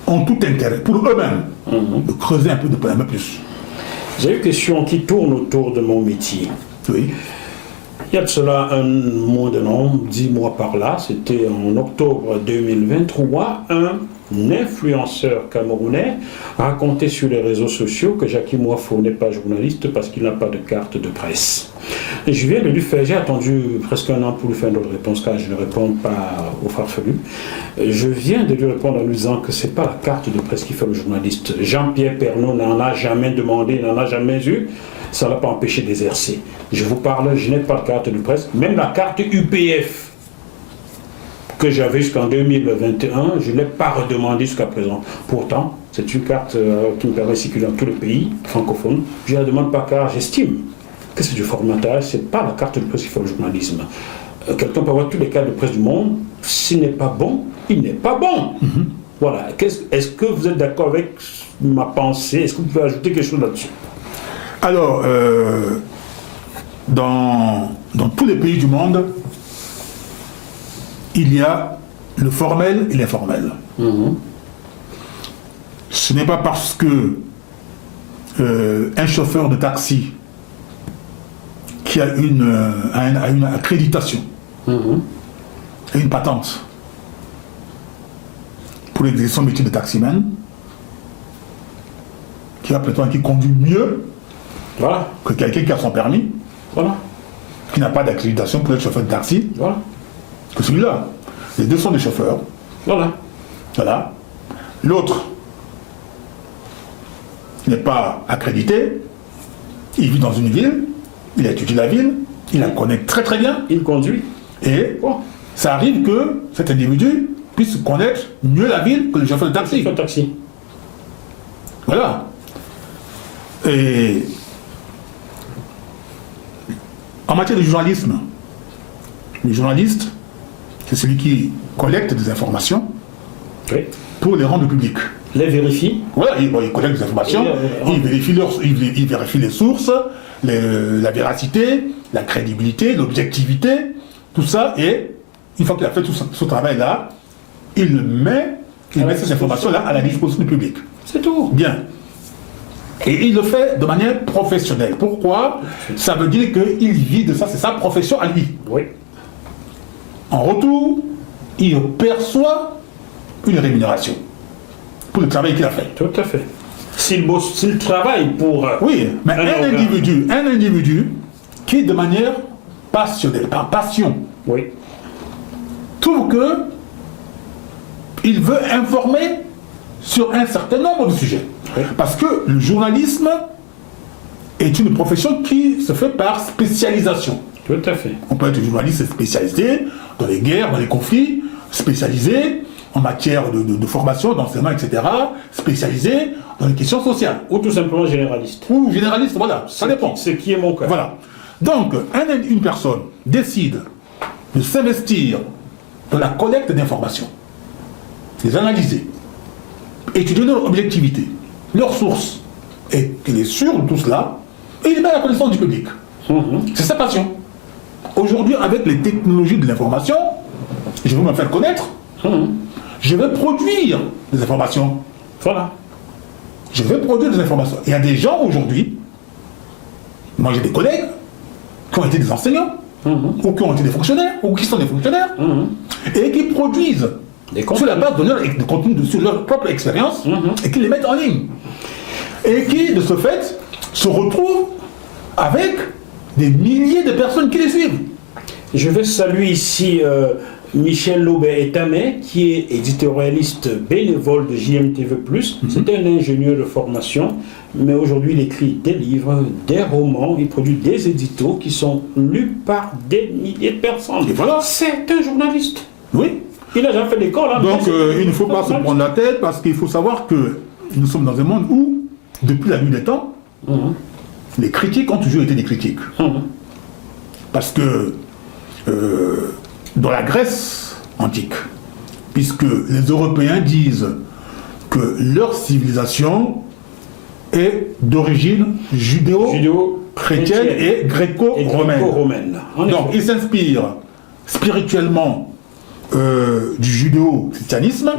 ont tout intérêt, pour eux-mêmes, de creuser un peu plus. J'ai une question qui tourne autour de mon métier. Oui. Il y a de cela un mois de nom, 10 mois par là, c'était en octobre 2023, un influenceur camerounais racontait sur les réseaux sociaux que Jackie Moifo n'est pas journaliste parce qu'il n'a pas de carte de presse. Et je viens de lui faire, j'ai attendu presque un an pour lui faire une autre réponse car je ne réponds pas au farfelu. Je viens de lui répondre en lui disant que ce n'est pas la carte de presse qui fait le journaliste. Jean-Pierre Pernaut n'en a jamais demandé, n'en a jamais eu. Ça ne l'a pas empêché d'exercer. Je vous parle, je n'ai pas de carte de presse. Même la carte UPF que j'avais jusqu'en 2021, je ne l'ai pas redemandée jusqu'à présent. Pourtant, c'est une carte qui me permet de circuler dans tous les pays francophones. Je ne la demande pas car j'estime que c'est du formatage, ce n'est pas la carte de presse qui fait le journalisme. Quelqu'un peut avoir tous les cartes de presse du monde, s'il n'est pas bon, il n'est pas bon. Voilà. Est-ce que vous êtes d'accord avec ma pensée? Est-ce que vous pouvez ajouter quelque chose là-dessus? Alors, dans tous les pays du monde, il y a le formel et l'informel. Ce n'est pas parce que un chauffeur de taxi qui a une accréditation, une patente pour exercer son métier de taximan, qui va prétendre qu'il conduit mieux que quelqu'un qui a son permis, qui n'a pas d'accréditation pour être chauffeur de taxi, que celui-là. Les deux sont des chauffeurs. Voilà. L'autre n'est pas accrédité, il vit dans une ville, il a étudié la ville, il la connaît très très bien. Il conduit. Et ça arrive que cet individu puisse connaître mieux la ville que le chauffeur de taxi. Voilà. Et en matière de journalisme, le journaliste, c'est celui qui collecte des informations pour les rendre publiques. Les vérifie. Voilà, il collecte des informations, il vérifie les sources, la véracité, la crédibilité, l'objectivité, tout ça, et une fois qu'il a fait tout ce travail-là, il met ces informations-là à la disposition du public. C'est tout. Bien. Et il le fait de manière professionnelle. Pourquoi? Ça veut dire qu'il vit de ça, c'est sa profession à lui. Oui. En retour, il perçoit une rémunération pour le travail qu'il a fait. Tout à fait. S'il travaille pour... Oui, mais un individu qui, de manière passionnelle, par passion, trouve que il veut informer sur un certain nombre de sujets. Parce que le journalisme est une profession qui se fait par spécialisation. Tout à fait. On peut être journaliste spécialisé dans les guerres, dans les conflits, spécialisé en matière de formation, d'enseignement, etc., spécialisé dans les questions sociales. Ou tout simplement généraliste. Ou généraliste, voilà, ça dépend. Ce qui est mon cas. Voilà. Donc, une personne décide de s'investir dans la collecte d'informations, les analyser, étudier leur objectivité, leurs sources, et qu'il est sûr de tout cela, et il met à la connaissance du public. C'est sa passion. Aujourd'hui, avec les technologies de l'information, je veux me faire connaître, je vais produire des informations. Voilà. Je vais produire des informations. Il y a des gens aujourd'hui, moi j'ai des collègues, qui ont été des enseignants, ou qui ont été des fonctionnaires, ou qui sont des fonctionnaires, et qui produisent sur la base de contenus sur leur propre expérience, et qui les mettent en ligne. Et qui, de ce fait, se retrouvent avec des milliers de personnes qui les suivent. Je vais saluer ici Michel Laubert-Etamé, qui est éditorialiste bénévole de JMTV+. C'est un ingénieur de formation, mais aujourd'hui il écrit des livres, des romans, il produit des éditos qui sont lus par des milliers de personnes. Et voilà. C'est un journaliste. Oui. Il a déjà fait l'école. Hein, donc il ne faut pas se prendre la tête, parce qu'il faut savoir que nous sommes dans un monde où, depuis la nuit des temps, les critiques ont toujours été des critiques. Parce que dans la Grèce antique, puisque les Européens disent que leur civilisation est d'origine judéo-chrétienne et gréco-romaine. Donc ils s'inspirent spirituellement du judéo-christianisme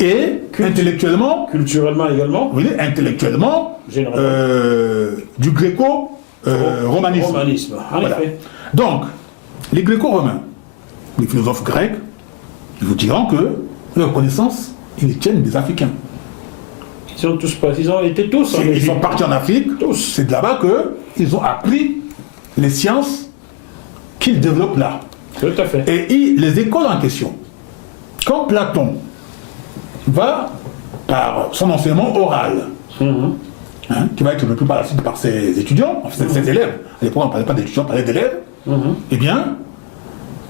et intellectuellement, culturellement également, oui, intellectuellement, du gréco-romanisme. Voilà. Donc, les gréco-romains, les philosophes grecs, ils vous diront que leur connaissance, ils les tiennent des Africains. Ils ont été tous. Ils sont partis en Afrique. C'est de là-bas qu'ils ont appris les sciences qu'ils développent là. Tout à fait. Et les écoles en question, quand Platon va par son enseignement oral, qui va être repris par la suite par ses étudiants, ses élèves, à l'époque on ne parlait pas d'étudiants, on parlait d'élèves, eh bien,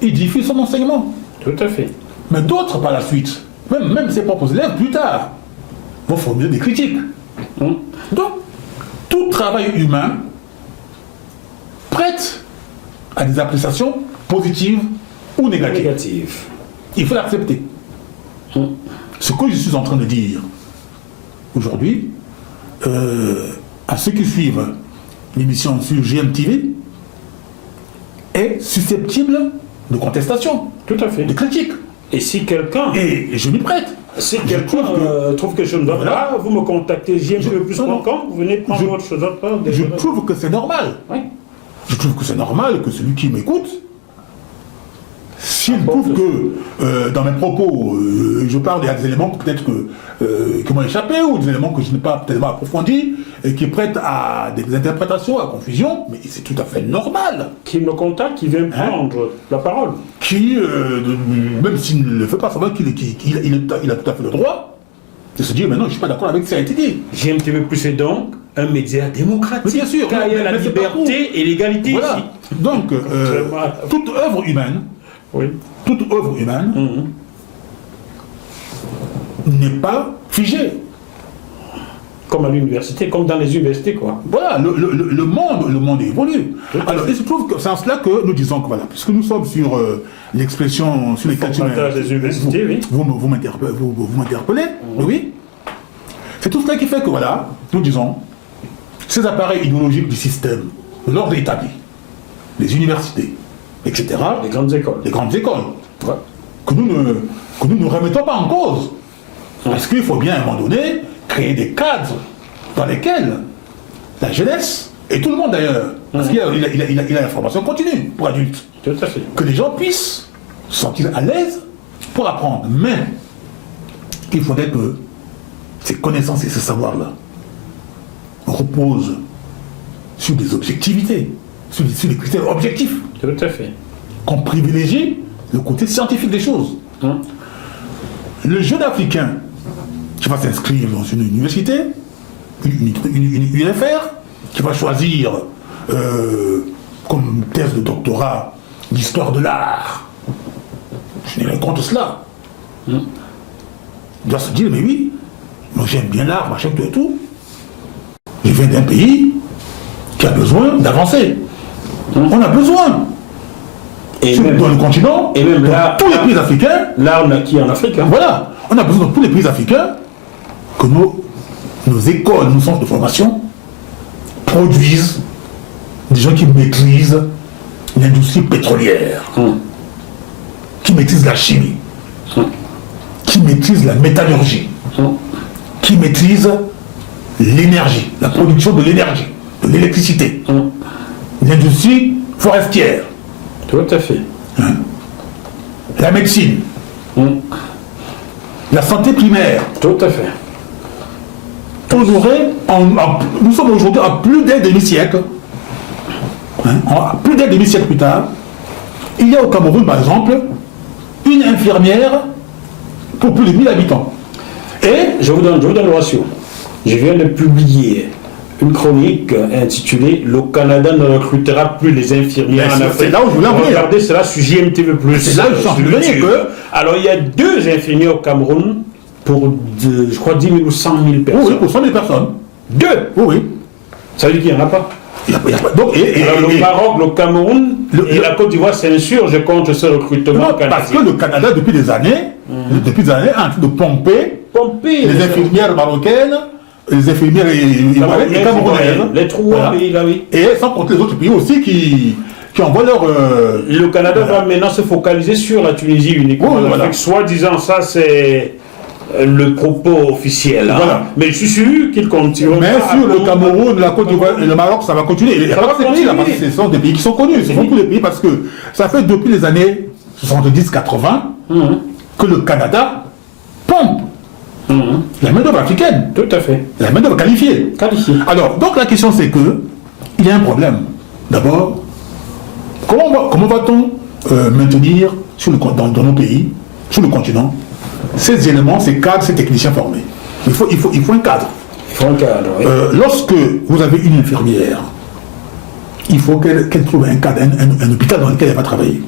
il diffuse son enseignement. Tout à fait. Mais d'autres par la suite, même ses propres élèves, plus tard, vont formuler des critiques. Donc, tout travail humain prête à des appréciations positives ou négatives. Il faut l'accepter. Ce que je suis en train de dire aujourd'hui, à ceux qui suivent l'émission sur GMTV, est susceptible de contestation, tout à fait, de critique. Et si quelqu'un... Et je m'y prête. Si quelqu'un trouve que je ne dois pas, vous me contactez gmtv+.com, vous venez prendre votre chose. Je trouve que c'est normal. Oui. Je trouve que c'est normal que celui qui m'écoute, s'il trouve que dans mes propos, je parle des éléments peut-être qui m'ont échappé, ou des éléments que je n'ai pas tellement approfondis, et qui prêtent à des interprétations, à confusion, mais c'est tout à fait normal. Qui me contacte, qui vient prendre la parole. Qui, même s'il ne le fait pas, ça veut dire qu'il a tout à fait le droit de se dire, mais non, je ne suis pas d'accord avec ce qui a été dit. GMTV+ est donc un média démocratique. Mais bien sûr. Car il y a la liberté et l'égalité ici. Donc, toute œuvre humaine, toute œuvre humaine n'est pas figée. Comme à l'université, comme dans les universités, quoi. Voilà, le monde évolue. Alors, il se trouve que c'est en cela que nous disons que, voilà, puisque nous sommes sur l'expression, sur les formatage des universités, oui. Vous m'interpellez, oui. C'est tout cela qui fait que, voilà, nous disons, ces appareils idéologiques du système, de l'ordre établi, les universités, etc., les grandes écoles, que nous ne remettons pas en cause. Parce qu'il faut bien, à un moment donné, créer des cadres dans lesquels la jeunesse, et tout le monde d'ailleurs, parce qu'il a la formation continue pour adultes, tout à fait, que les gens puissent se sentir à l'aise pour apprendre. Mais il faudrait que ces connaissances et ce savoir-là reposent sur des objectivités, sur des critères objectifs. Tout à fait. Qu'on privilégie le côté scientifique des choses. Le jeune africain qui va s'inscrire dans une université, une UFR, qui va choisir comme thèse de doctorat l'histoire de l'art, je n'ai rien contre cela. Il doit se dire, mais oui, moi j'aime bien l'art, machin, tout et tout. Je viens d'un pays qui a besoin d'avancer. On a besoin. Et même, dans le continent, et même là, tous les pays africains, là on a qui en Afrique, voilà, on a besoin dans tous les pays africains que nos écoles, nos centres de formation produisent des gens qui maîtrisent l'industrie pétrolière, qui maîtrisent la chimie, qui maîtrisent la métallurgie, qui maîtrisent l'énergie, la production de l'énergie, de l'électricité, l'industrie forestière. Tout à fait. La médecine. La santé primaire. Tout à fait. Nous sommes aujourd'hui à plus d'un demi-siècle. Plus d'un demi-siècle plus tard, il y a au Cameroun, par exemple, une infirmière pour plus de 1000 habitants. Et je vous donne le ratio. Je viens de publier une chronique intitulée « Le Canada ne recrutera plus les infirmières en Afrique ». C'est là où je voulais en venir. Regardez cela sur JMTV+. C'est là où je suis en train de que... Alors, il y a 2 infirmiers au Cameroun pour, je crois, 10 000 ou 100 000 personnes. Oui, pour 100 000 personnes. 2. Oui. Ça veut dire qu'il n'y en a pas. Il y a pas. Donc, alors, le Maroc, le Cameroun et la Côte d'Ivoire s'insurgent contre ce recrutement canadien. Parce que le Canada, depuis des années, a en train de pomper les infirmières marocaines, les infirmières et camerounaises. Les 3 pays là, oui. Et sans compter les autres pays aussi qui envoient leur... Le Canada va maintenant se focaliser sur la Tunisie uniquement. Oui, voilà. Soi-disant, ça c'est le propos officiel. Hein. Voilà. Mais je suis sûr qu'ils continueront. Mais sur le Cameroun, la Côte d'Ivoire et le Maroc, ça va continuer. Il n'y a pas que ces pays-là, parce que ce sont des pays qui sont connus. Ce sont tous les pays parce que ça fait depuis les années 70-80 que le Canada pompe la main-d'œuvre africaine. Tout à fait. La main-d'œuvre qualifiée. Alors, donc la question c'est que il y a un problème. D'abord, comment va-t-on maintenir dans nos pays, sur le continent, ces éléments, ces cadres, ces techniciens formés? Il faut un cadre. Il faut un cadre, oui. Lorsque vous avez une infirmière, il faut qu'elle trouve un cadre, un hôpital dans lequel elle va travailler.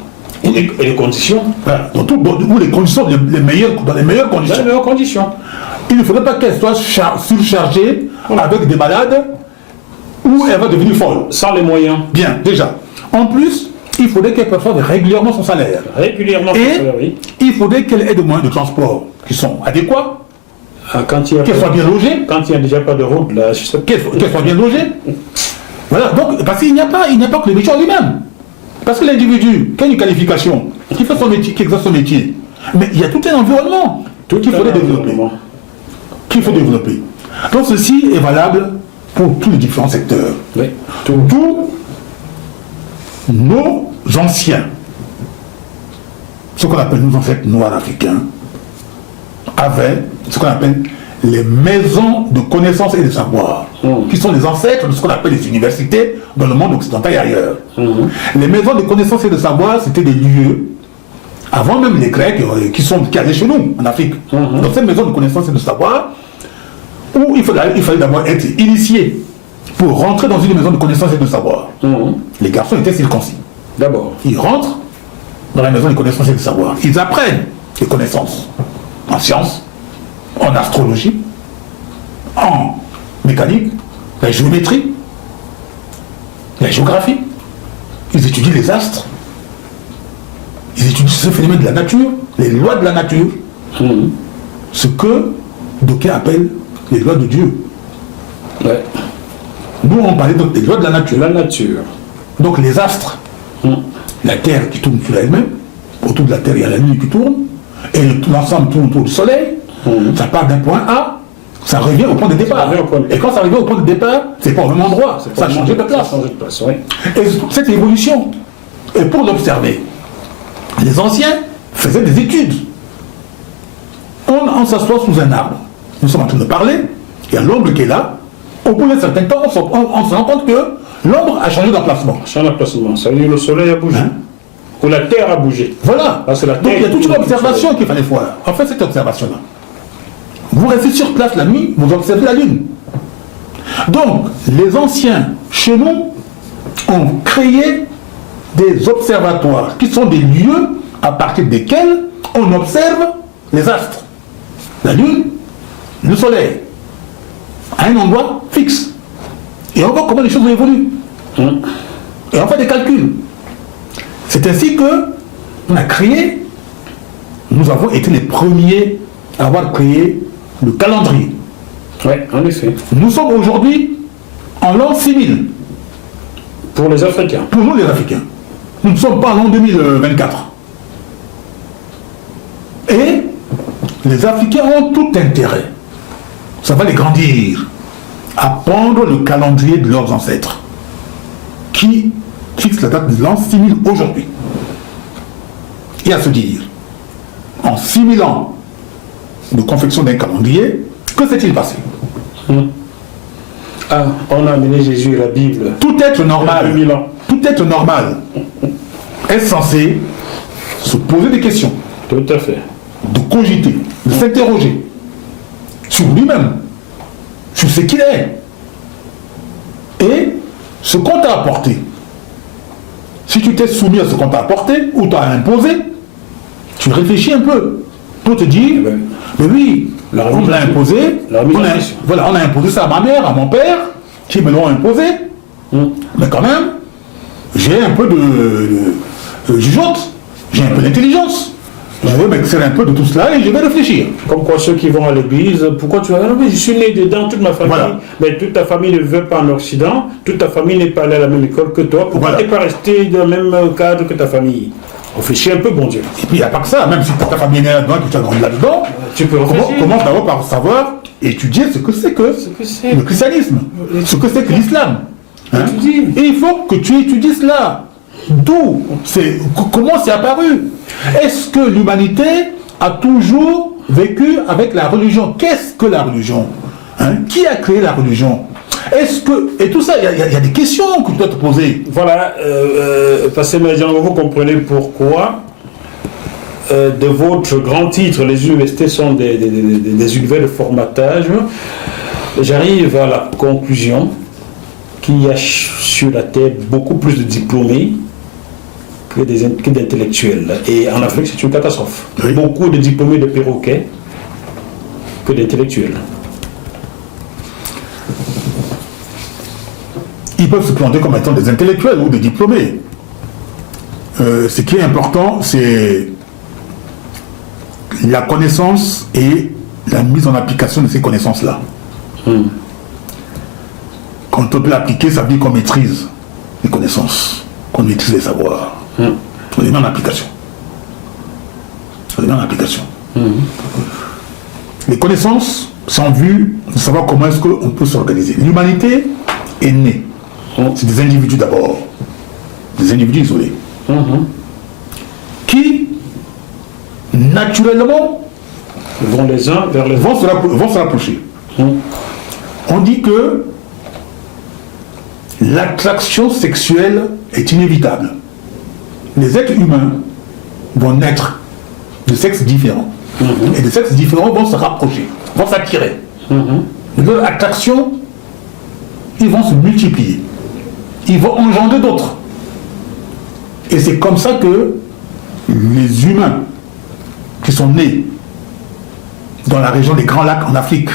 Et les conditions? Voilà, où les conditions, dans les meilleures conditions. Dans les meilleures conditions. Il ne faudrait pas qu'elle soit surchargée avec des malades où elle va devenir folle. Sans les moyens. Bien, déjà. En plus, il faudrait qu'elle perçoive régulièrement son salaire. Régulièrement son salaire, oui. Il faudrait qu'elle ait des moyens de transport qui sont adéquats. Qu'elle soit bien logée. Quand il n'y a déjà pas de route, là, qu'elle soit bien logée. Voilà, donc, parce qu'il n'y a pas que le métier en lui-même. Parce que l'individu qui a une qualification, qui fait son métier, qui exerce son métier, mais il y a tout un environnement qu'il faudrait développer. Qu'il faut développer. Donc ceci est valable pour tous les différents secteurs. Oui. D'où nos anciens, ce qu'on appelle nos ancêtres noirs africains, avaient ce qu'on appelle les maisons de connaissances et de savoir, qui sont les ancêtres de ce qu'on appelle les universités dans le monde occidental et ailleurs. Les maisons de connaissances et de savoir, c'était des lieux, avant même les Grecs qui allaient chez nous, en Afrique. Donc ces maisons de connaissances et de savoir, où il fallait d'abord être initié pour rentrer dans une maison de connaissances et de savoir. Les garçons étaient circoncis. D'abord. Ils rentrent dans la maison de connaissances et de savoir. Ils apprennent les connaissances en sciences, en astrologie, en mécanique, la géométrie, la géographie. Ils étudient les astres. Ils étudient ce phénomène de la nature, les lois de la nature. Ce que d'aucuns appellent les lois de Dieu. Ouais. Nous, on parlait donc des lois de la nature. La nature. Donc les astres, la Terre qui tourne sur elle-même, autour de la Terre, il y a la Lune qui tourne, et l'ensemble tourne autour du Soleil. Ça part d'un point A, ça revient au point de départ. Et quand ça revient au point de départ, c'est pas au même endroit, ça a changé de place. Oui. Et cette évolution, et pour l'observer, les anciens faisaient des études. On s'assoit sous un arbre. Nous sommes en train de parler, il y a l'ombre qui est là. Au bout d'un certain temps, on se rend compte que l'ombre a changé d'emplacement. Changé d'emplacement, ça veut dire que le soleil a bougé. Ou la terre a bougé. Voilà. Donc il y a toute une observation qu'il fallait voir. En fait, cette observation-là, vous restez sur place la nuit, vous observez la lune. Donc, les anciens, chez nous, ont créé des observatoires qui sont des lieux à partir desquels on observe les astres. La lune, le soleil, à un endroit fixe. Et on voit comment les choses ont évolué. Et on fait des calculs. C'est ainsi que on a créé, nous avons été les premiers à avoir créé le calendrier. Oui, en effet. Nous sommes aujourd'hui en l'an 6000. Pour les Africains. Pour nous les Africains. Nous ne sommes pas en l'an 2024. Et les Africains ont tout intérêt, ça va les grandir, à prendre le calendrier de leurs ancêtres, qui fixe la date de l'an 6000 aujourd'hui. Et à se dire, en 6000 ans de confection d'un calendrier, que s'est-il passé? Ah, on a amené Jésus et la Bible. Tout être normal, 2000 ans. tout être normal est censé se poser des questions. Tout à fait. De cogiter, de s'interroger sur lui-même, sur ce qu'il est, et ce qu'on t'a apporté. Si tu t'es soumis à ce qu'on t'a apporté, ou t'as imposé, tu réfléchis un peu pour te dire, mais oui, on me l'a imposé, on a imposé ça à ma mère, à mon père, qui me l'ont imposé, mais quand même, j'ai un peu de jugeote, j'ai un peu d'intelligence. Je vais m'extraire un peu de tout cela et je vais réfléchir. Comme quoi ceux qui vont à l'église, pourquoi tu vas à l'église? Je suis né dedans, toute ma famille, mais toute ta famille ne veut pas en Occident, toute ta famille n'est pas allée à la même école que toi, pourquoi tu n'es pas resté dans le même cadre que ta famille? Réfléchis un peu, bon Dieu. Et puis il n'y a pas que ça, même si ta famille est née là-dedans, que tu as grandi là-dedans, tu peux réfléchir. Commence d'abord par savoir, étudier ce que c'est que le christianisme, ce que c'est que l'islam. Hein? Et il faut que tu étudies cela. D'où comment c'est apparu? Est-ce que l'humanité a toujours vécu avec la religion? Qu'est-ce que la religion? Hein? Qui a créé la religion? Est-ce que... Et tout ça, il y a des questions que tu dois te poser. Voilà, Passema Django, vous comprenez pourquoi de votre grand titre, les universités sont des univers de formatage. J'arrive à la conclusion qu'il y a sur la Terre beaucoup plus de diplômés que d'intellectuels. Et en Afrique, c'est une catastrophe. Oui. Beaucoup de diplômés de perroquets que d'intellectuels. Ils peuvent se planter comme étant des intellectuels ou des diplômés. Ce qui est important, c'est la connaissance et la mise en application de ces connaissances-là. Quand on peut l'appliquer, ça veut dire qu'on maîtrise les connaissances, qu'on maîtrise les savoirs. On les met en application. Les connaissances sont en vue de savoir comment est-ce qu'on peut s'organiser. L'humanité est née. C'est des individus d'abord, des individus isolés, qui, naturellement, vont les uns vers les autres, vont se rapprocher. On dit que l'attraction sexuelle est inévitable. Les êtres humains vont naître de sexes différents. Et des sexes différents vont se rapprocher, vont s'attirer. Leur attraction, ils vont se multiplier. Ils vont engendrer d'autres. Et c'est comme ça que les humains qui sont nés dans la région des Grands Lacs en Afrique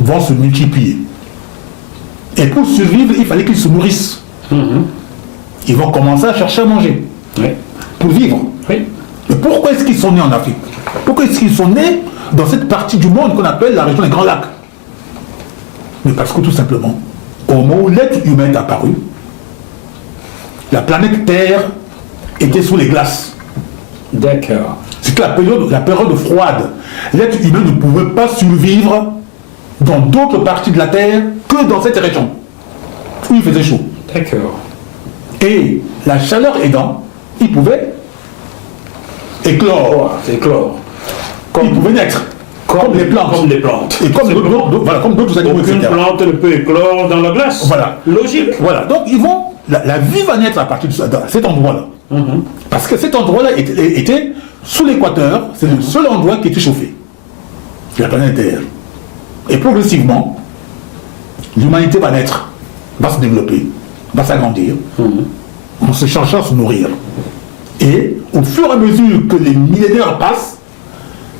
vont se multiplier. Et pour survivre, il fallait qu'ils se nourrissent. Ils vont commencer à chercher à manger. Pour vivre. Mais pourquoi est-ce qu'ils sont nés en Afrique? Pourquoi est-ce qu'ils sont nés dans cette partie du monde qu'on appelle la région des Grands Lacs? Mais parce que tout simplement, au moment où l'être humain est apparu, la planète Terre était sous les glaces. D'accord. C'était la période froide. L'être humain ne pouvait pas survivre dans d'autres parties de la Terre que dans cette région où il faisait chaud. D'accord. Et la chaleur aidant, il pouvait éclore. Il pouvait naître. Comme les plantes. Comme les plantes. Et comme d'autres animaux, aucune etc. plante ne peut éclore dans la glace. Voilà. Logique. Voilà. Donc ils vont... La vie va naître à partir de cet endroit-là. Parce que cet endroit-là était sous l'équateur, c'est le seul endroit qui était chauffé. La planète Terre. Et progressivement, l'humanité va naître, va se développer, va s'agrandir, en se cherchant à se nourrir. Et au fur et à mesure que les millénaires passent,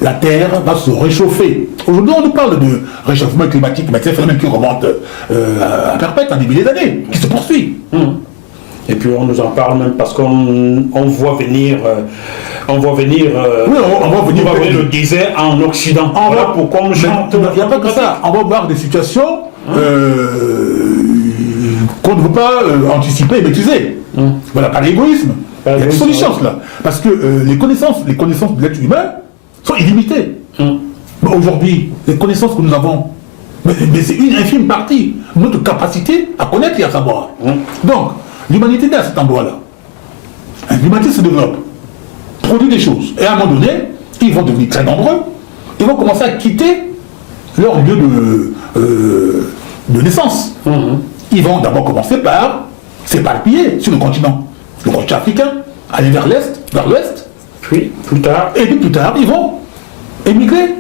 la Terre va se réchauffer. Aujourd'hui, on nous parle de réchauffement climatique, mais c'est un phénomène qui remonte à perpète, à des milliers d'années, qui se poursuit. Et puis on nous en parle même parce qu'on voit venir... on va venir le désert en Occident. Voilà pourquoi on chante. Il n'y a pas que ça. On va voir des situations qu'on ne veut pas anticiper et maîtriser. Voilà, pas l'égoïsme. Il y a des solutions là. Parce que les connaissances de l'être humain sont illimitées. Mais aujourd'hui, les connaissances que nous avons, mais c'est une infime partie de notre capacité à connaître et à savoir. Donc, l'humanité est à cet endroit-là. L'humanité se développe, produit des choses. Et à un moment donné, ils vont devenir très nombreux. Ils vont commencer à quitter leur lieu de naissance. Ils vont d'abord commencer par s'éparpiller sur le continent africain, aller vers l'est, vers l'ouest, Puis, plus tard. Et puis plus tard, ils vont émigrer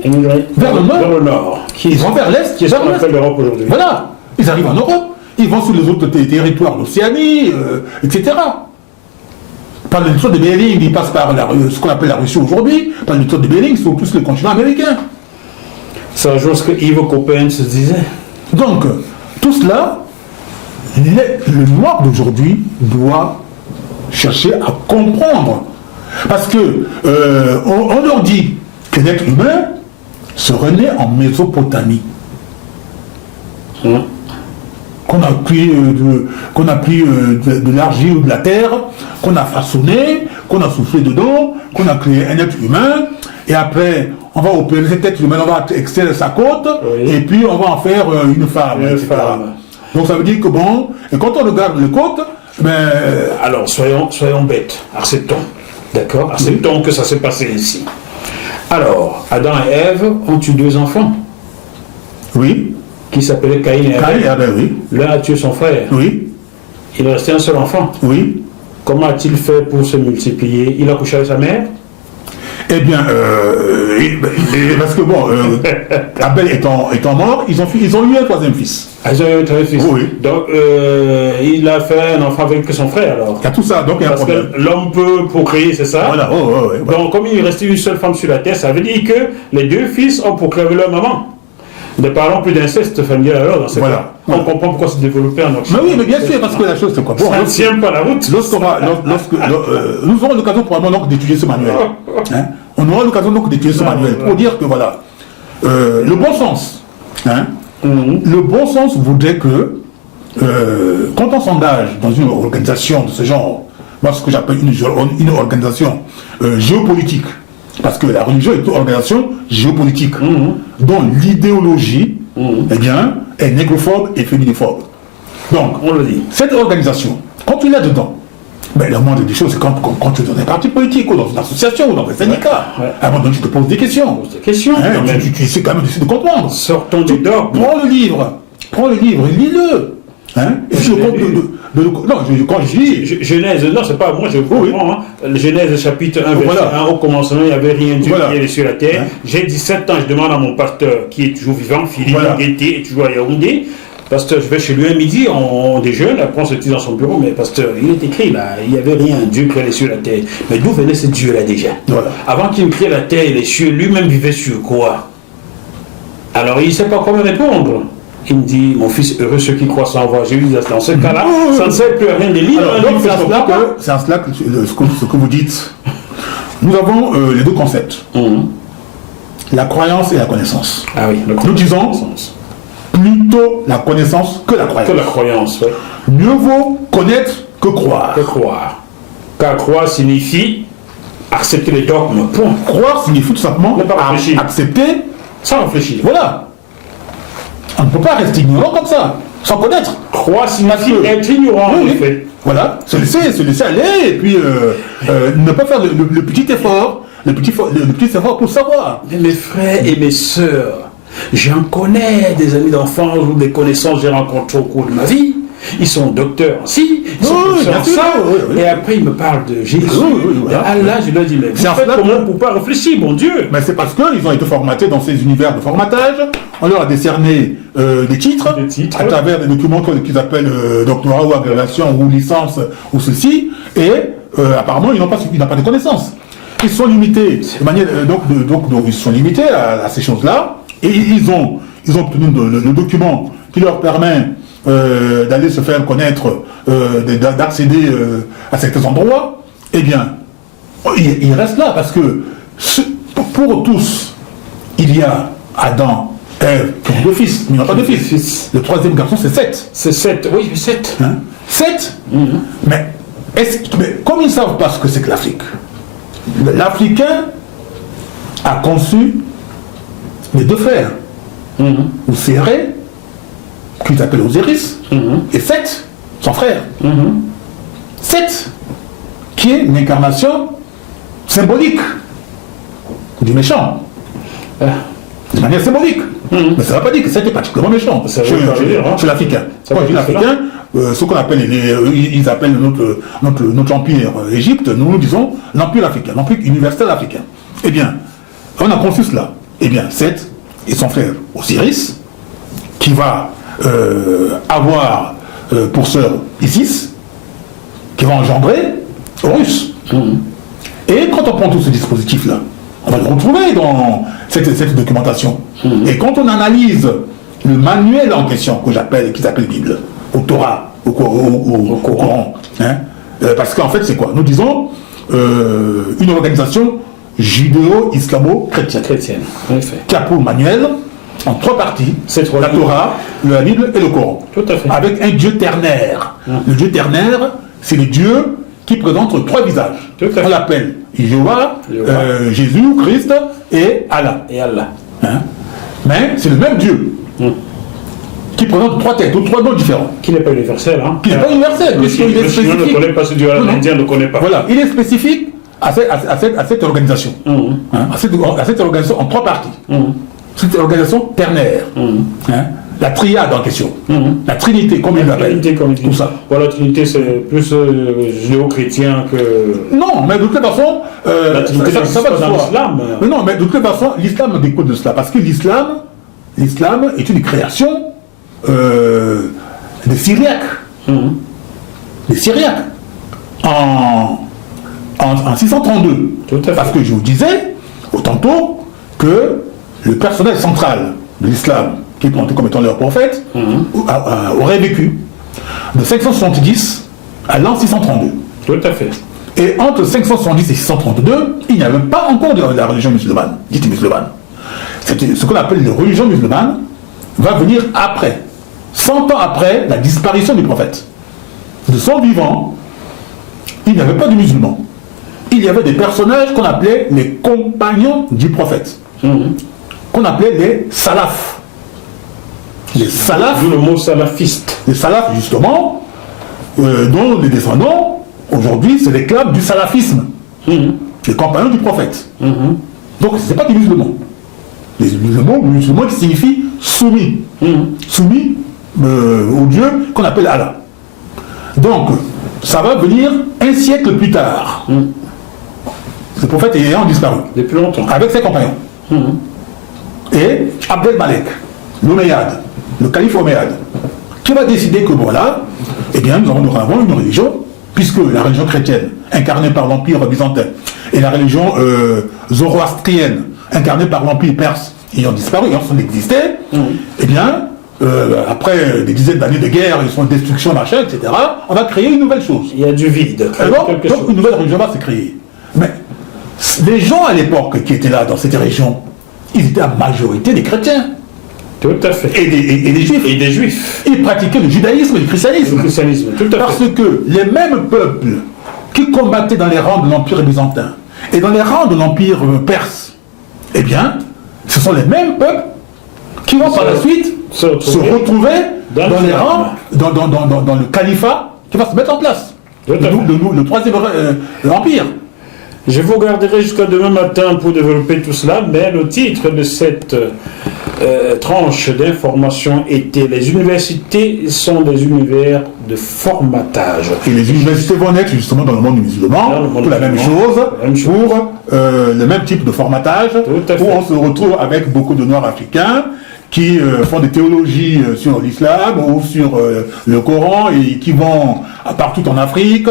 vers le nord. Vers le nord. Ils vont vers l'est. Qui est ce qu'on appelle l'Europe aujourd'hui. Voilà. Ils arrivent en Europe. Ils vont sur les autres territoires d'Océanie, etc. Par le tour de Bering, ils passent par ce qu'on appelle la Russie aujourd'hui. Par le tour de Bering, c'est plus le continent américain. C'est la chose que Yves Coppens se disait. Donc, tout cela, le noir d'aujourd'hui doit chercher à comprendre. Parce que on leur dit que l'être humain se renaît en Mésopotamie. Qu'on a pris, de l'argile ou de la terre, qu'on a façonné, qu'on a soufflé dedans, qu'on a créé un être humain, et après, on va opérer cet être humain, on va extraire sa côte, et puis on va en faire une femme, etc. Donc ça veut dire que bon, et quand on regarde les côtes, ben... Alors, soyons bêtes, acceptons, d'accord? Acceptons que ça s'est passé ici. Alors, Adam et Ève ont eu 2 enfants. Oui. Qui s'appelait Caïn et Abel. Abel, oui. L'un a tué son frère. Oui. Il restait un seul enfant. Oui. Comment a-t-il fait pour se multiplier? Il a couché avec sa mère? Eh bien, parce que bon, Abel étant mort, ils ont eu un 3e fils. Ah, ils ont eu un 3e fils. Oui. Donc, il a fait un enfant avec son frère alors. Il y a tout ça, donc il y a un problème. Parce que l'homme peut procréer, c'est ça? Voilà. Voilà. Donc, comme il restait une seule femme sur la terre, ça veut dire que les 2 fils ont procréé leur maman. Ne parlons plus d'inceste familial alors dans ce cas. On comprend pourquoi c'est développé en Occident. Mais oui, mais bien sûr, parce que la chose c'est quoi? Ça ne tient pas la route. Nous aurons l'occasion probablement donc d'étudier ce manuel. Hein? On aura l'occasion donc d'étudier ce manuel pour dire que voilà, le bon sens, hein? Le bon sens voudrait que quand on s'engage dans une organisation de ce genre, moi ce que j'appelle une organisation géopolitique, parce que la religion est une organisation géopolitique, dont l'idéologie eh bien, est négrophobe et féminophobe. Donc, on le dit. Cette organisation, quand tu es dedans, ben, la moindre des choses, c'est quand tu es dans un parti politique, ou dans une association, ou dans un syndicat. À un moment donné, tu te poses des questions. Hein, tu essaies quand même d'essayer de comprendre. Sortons du dogme. Prends le livre, et lis-le. Hein? Et puis quand je dis... Genèse, non, c'est pas moi, je comprends. Hein. Genèse chapitre 1, verset 1, au commencement, il n'y avait rien Dieu qui est sur la terre. J'ai 17 ans, je demande à mon pasteur, qui est toujours vivant, Philippe Guetté, est toujours à Yaoundé. Pasteur, je vais chez lui un midi, on déjeune, après on se tire dans son bureau, mais pasteur, il est écrit là, il n'y avait rien, Dieu créait les cieux et la terre. Mais d'où venait ce Dieu-là déjà? Avant qu'il crée la terre et les cieux, lui-même vivait sur quoi? Alors il ne sait pas comment répondre. Il me dit, mon fils, heureux ceux qui croient sans voir. J'ai eu dans ce cas-là, ça ne sert plus à rien de lire. Donc c'est à cela que ce que vous dites. Nous avons les 2 concepts. La croyance et la connaissance. Ah oui, nous disons plutôt la connaissance que la croyance. Que la croyance, oui. Mieux vaut connaître que croire. Que croire. Car croire signifie accepter les dogmes. Point. Croire signifie tout simplement accepter sans réfléchir. Voilà. On ne peut pas rester ignorant comme ça, sans connaître. Croire signifie être ignorant, en fait. Voilà, se laisser aller, et puis ne pas faire le petit effort, le petit effort pour savoir. Mais mes frères et mes sœurs, j'en connais des amis d'enfance ou des connaissances que j'ai rencontrées au cours de ma vie. Ils sont docteurs aussi, ils sont professeurs en ça, et après ils me parlent de Jésus. Allah, je leur dis, mais vous faites comment pour ne pas réfléchir, mon Dieu? Mais c'est parce qu'ils ont été formatés dans ces univers de formatage, on leur a décerné des titres à travers des documents qu'ils appellent doctorat ou agrégation ou licence ou ceci, et apparemment ils n'ont pas de connaissances. Ils sont limités, de manière, donc ils sont limités à ces choses-là, et ils ont obtenu le document qui leur permet d'aller se faire connaître, d'accéder à certains endroits. Eh bien, il reste là, parce que pour tous, il y a Adam, Ève, qui ont 2 fils, mais ils n'ont pas de fils. Le 3e garçon, c'est Seth. C'est Seth, oui, 7. Hein? 7 Mais comme ils ne savent pas ce que c'est que l'Afrique, l'Africain a conçu les 2 frères, ou Séré, qui s'appelle Osiris, et Seth, son frère. Seth, qui est une incarnation symbolique du méchant. De manière symbolique. Mais ça ne va pas dire que Seth est particulièrement méchant. Chez l'Africain. Quand je dis l'Africain, ce qu'on appelle, ils appellent notre empire Égypte, nous disons l'empire africain, l'empire universel africain. Eh bien, on a conçu cela. Eh bien, Seth et son frère Osiris, qui va avoir pour sœur Isis, qui va engendrer Horus. Et quand on prend tout ce dispositif-là, on va le retrouver dans cette documentation. Et quand on analyse le manuel en question, qu'ils appellent Bible, au Torah, au Coran, hein, parce qu'en fait, c'est quoi? Nous disons une organisation judéo-islamo-chrétienne, qui a pour manuel en 3 parties, la Torah, la Bible et le Coran. Tout à fait. Avec un Dieu ternaire. Le Dieu ternaire, c'est le Dieu qui présente 3 visages. On l'appelle Jéhovah, Jésus, Christ et Allah. Hein? Mais c'est le même Dieu qui présente 3 têtes ou 3 noms différents. Qui n'est pas universel. Hein? Qui n'est pas universel. Puisqu'il est spécifique. Ne connaît pas ce Dieu, l'Indien ne connaît pas. Voilà, il est spécifique à cette organisation. Hein? À cette organisation en 3 parties. Cette organisation ternaire. Hein? La triade en question. La Trinité, comme il l'appelle. Tout ça. Voilà, la Trinité, c'est plus judéo-chrétien que... Non, mais de toute façon... la Trinité, ça va dans l'islam. Mais non, mais de toute façon, l'islam découle de cela. Parce que l'islam est une création des Syriaques. Des Syriaques. En 632. Tout à fait. Parce que je vous disais, tantôt, que le personnel central de l'islam, qui est présenté comme étant leur prophète, aurait vécu de 570 à l'an 632. Tout à fait. Et entre 570 et 632, il n'y avait pas encore de la religion musulmane, dite musulmane. Ce qu'on appelle la religion musulmane va venir après, 100 ans après la disparition du prophète. De son vivant, il n'y avait pas de musulmans. Il y avait des personnages qu'on appelait les compagnons du prophète, qu'on appelait les salafs. Les salafs, d'où le mot salafiste. Les salafs, justement, dont les descendants, aujourd'hui, se réclament du salafisme. Les compagnons du prophète. Donc, ce n'est pas des musulmans. Les musulmans qui signifient soumis. Soumis au Dieu qu'on appelle Allah. Donc, ça va venir un siècle plus tard. Le prophète ayant disparu. Depuis longtemps. Avec ses compagnons. Et Abdel Malek, l'Omeyyade, le calife Omeyyade, qui va décider que voilà, eh bien, nous avons une religion, puisque la religion chrétienne, incarnée par l'Empire byzantin, et la religion zoroastrienne, incarnée par l'Empire perse, ayant disparu, ayant existé, eh bien, après des dizaines d'années de guerre, de destruction, machin, etc., on va créer une nouvelle chose. Il y a du vide. Donc, une nouvelle religion va se créer. Mais les gens à l'époque qui étaient là, dans cette région, ils étaient à majorité des chrétiens. Tout à fait. Et des juifs. Et des juifs. Ils pratiquaient le judaïsme et le christianisme. Le christianisme, tout à fait. Parce que les mêmes peuples qui combattaient dans les rangs de l'Empire byzantin et dans les rangs de l'Empire perse, eh bien, ce sont les mêmes peuples qui vont par la suite se retrouver dans les rangs, dans le califat qui va se mettre en place. Le troisième empire. Je vous garderai jusqu'à demain matin pour développer tout cela, mais le titre de cette tranche d'information était « Les universités sont des univers de formatage ». Et les universités vont naître justement dans le monde musulman pour la même chose, pour le même type de formatage, où on se retrouve avec beaucoup de Noirs africains qui font des théologies sur l'islam ou sur le Coran et qui vont partout en Afrique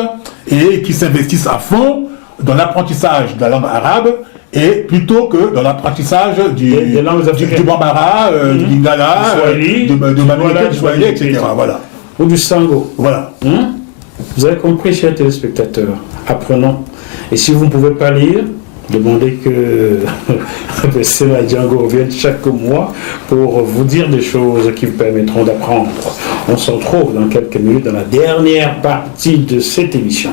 et qui s'investissent à fond dans l'apprentissage de la langue arabe et plutôt que dans l'apprentissage du Bambara, du Lingala, de Manouaka, du Swahili, etc. Voilà. Ou du Sango. Voilà. Vous avez compris, chers téléspectateurs. Apprenons. Et si vous ne pouvez pas lire, demandez que Sema Django vienne chaque mois pour vous dire des choses qui vous permettront d'apprendre. On se retrouve dans quelques minutes dans la dernière partie de cette émission.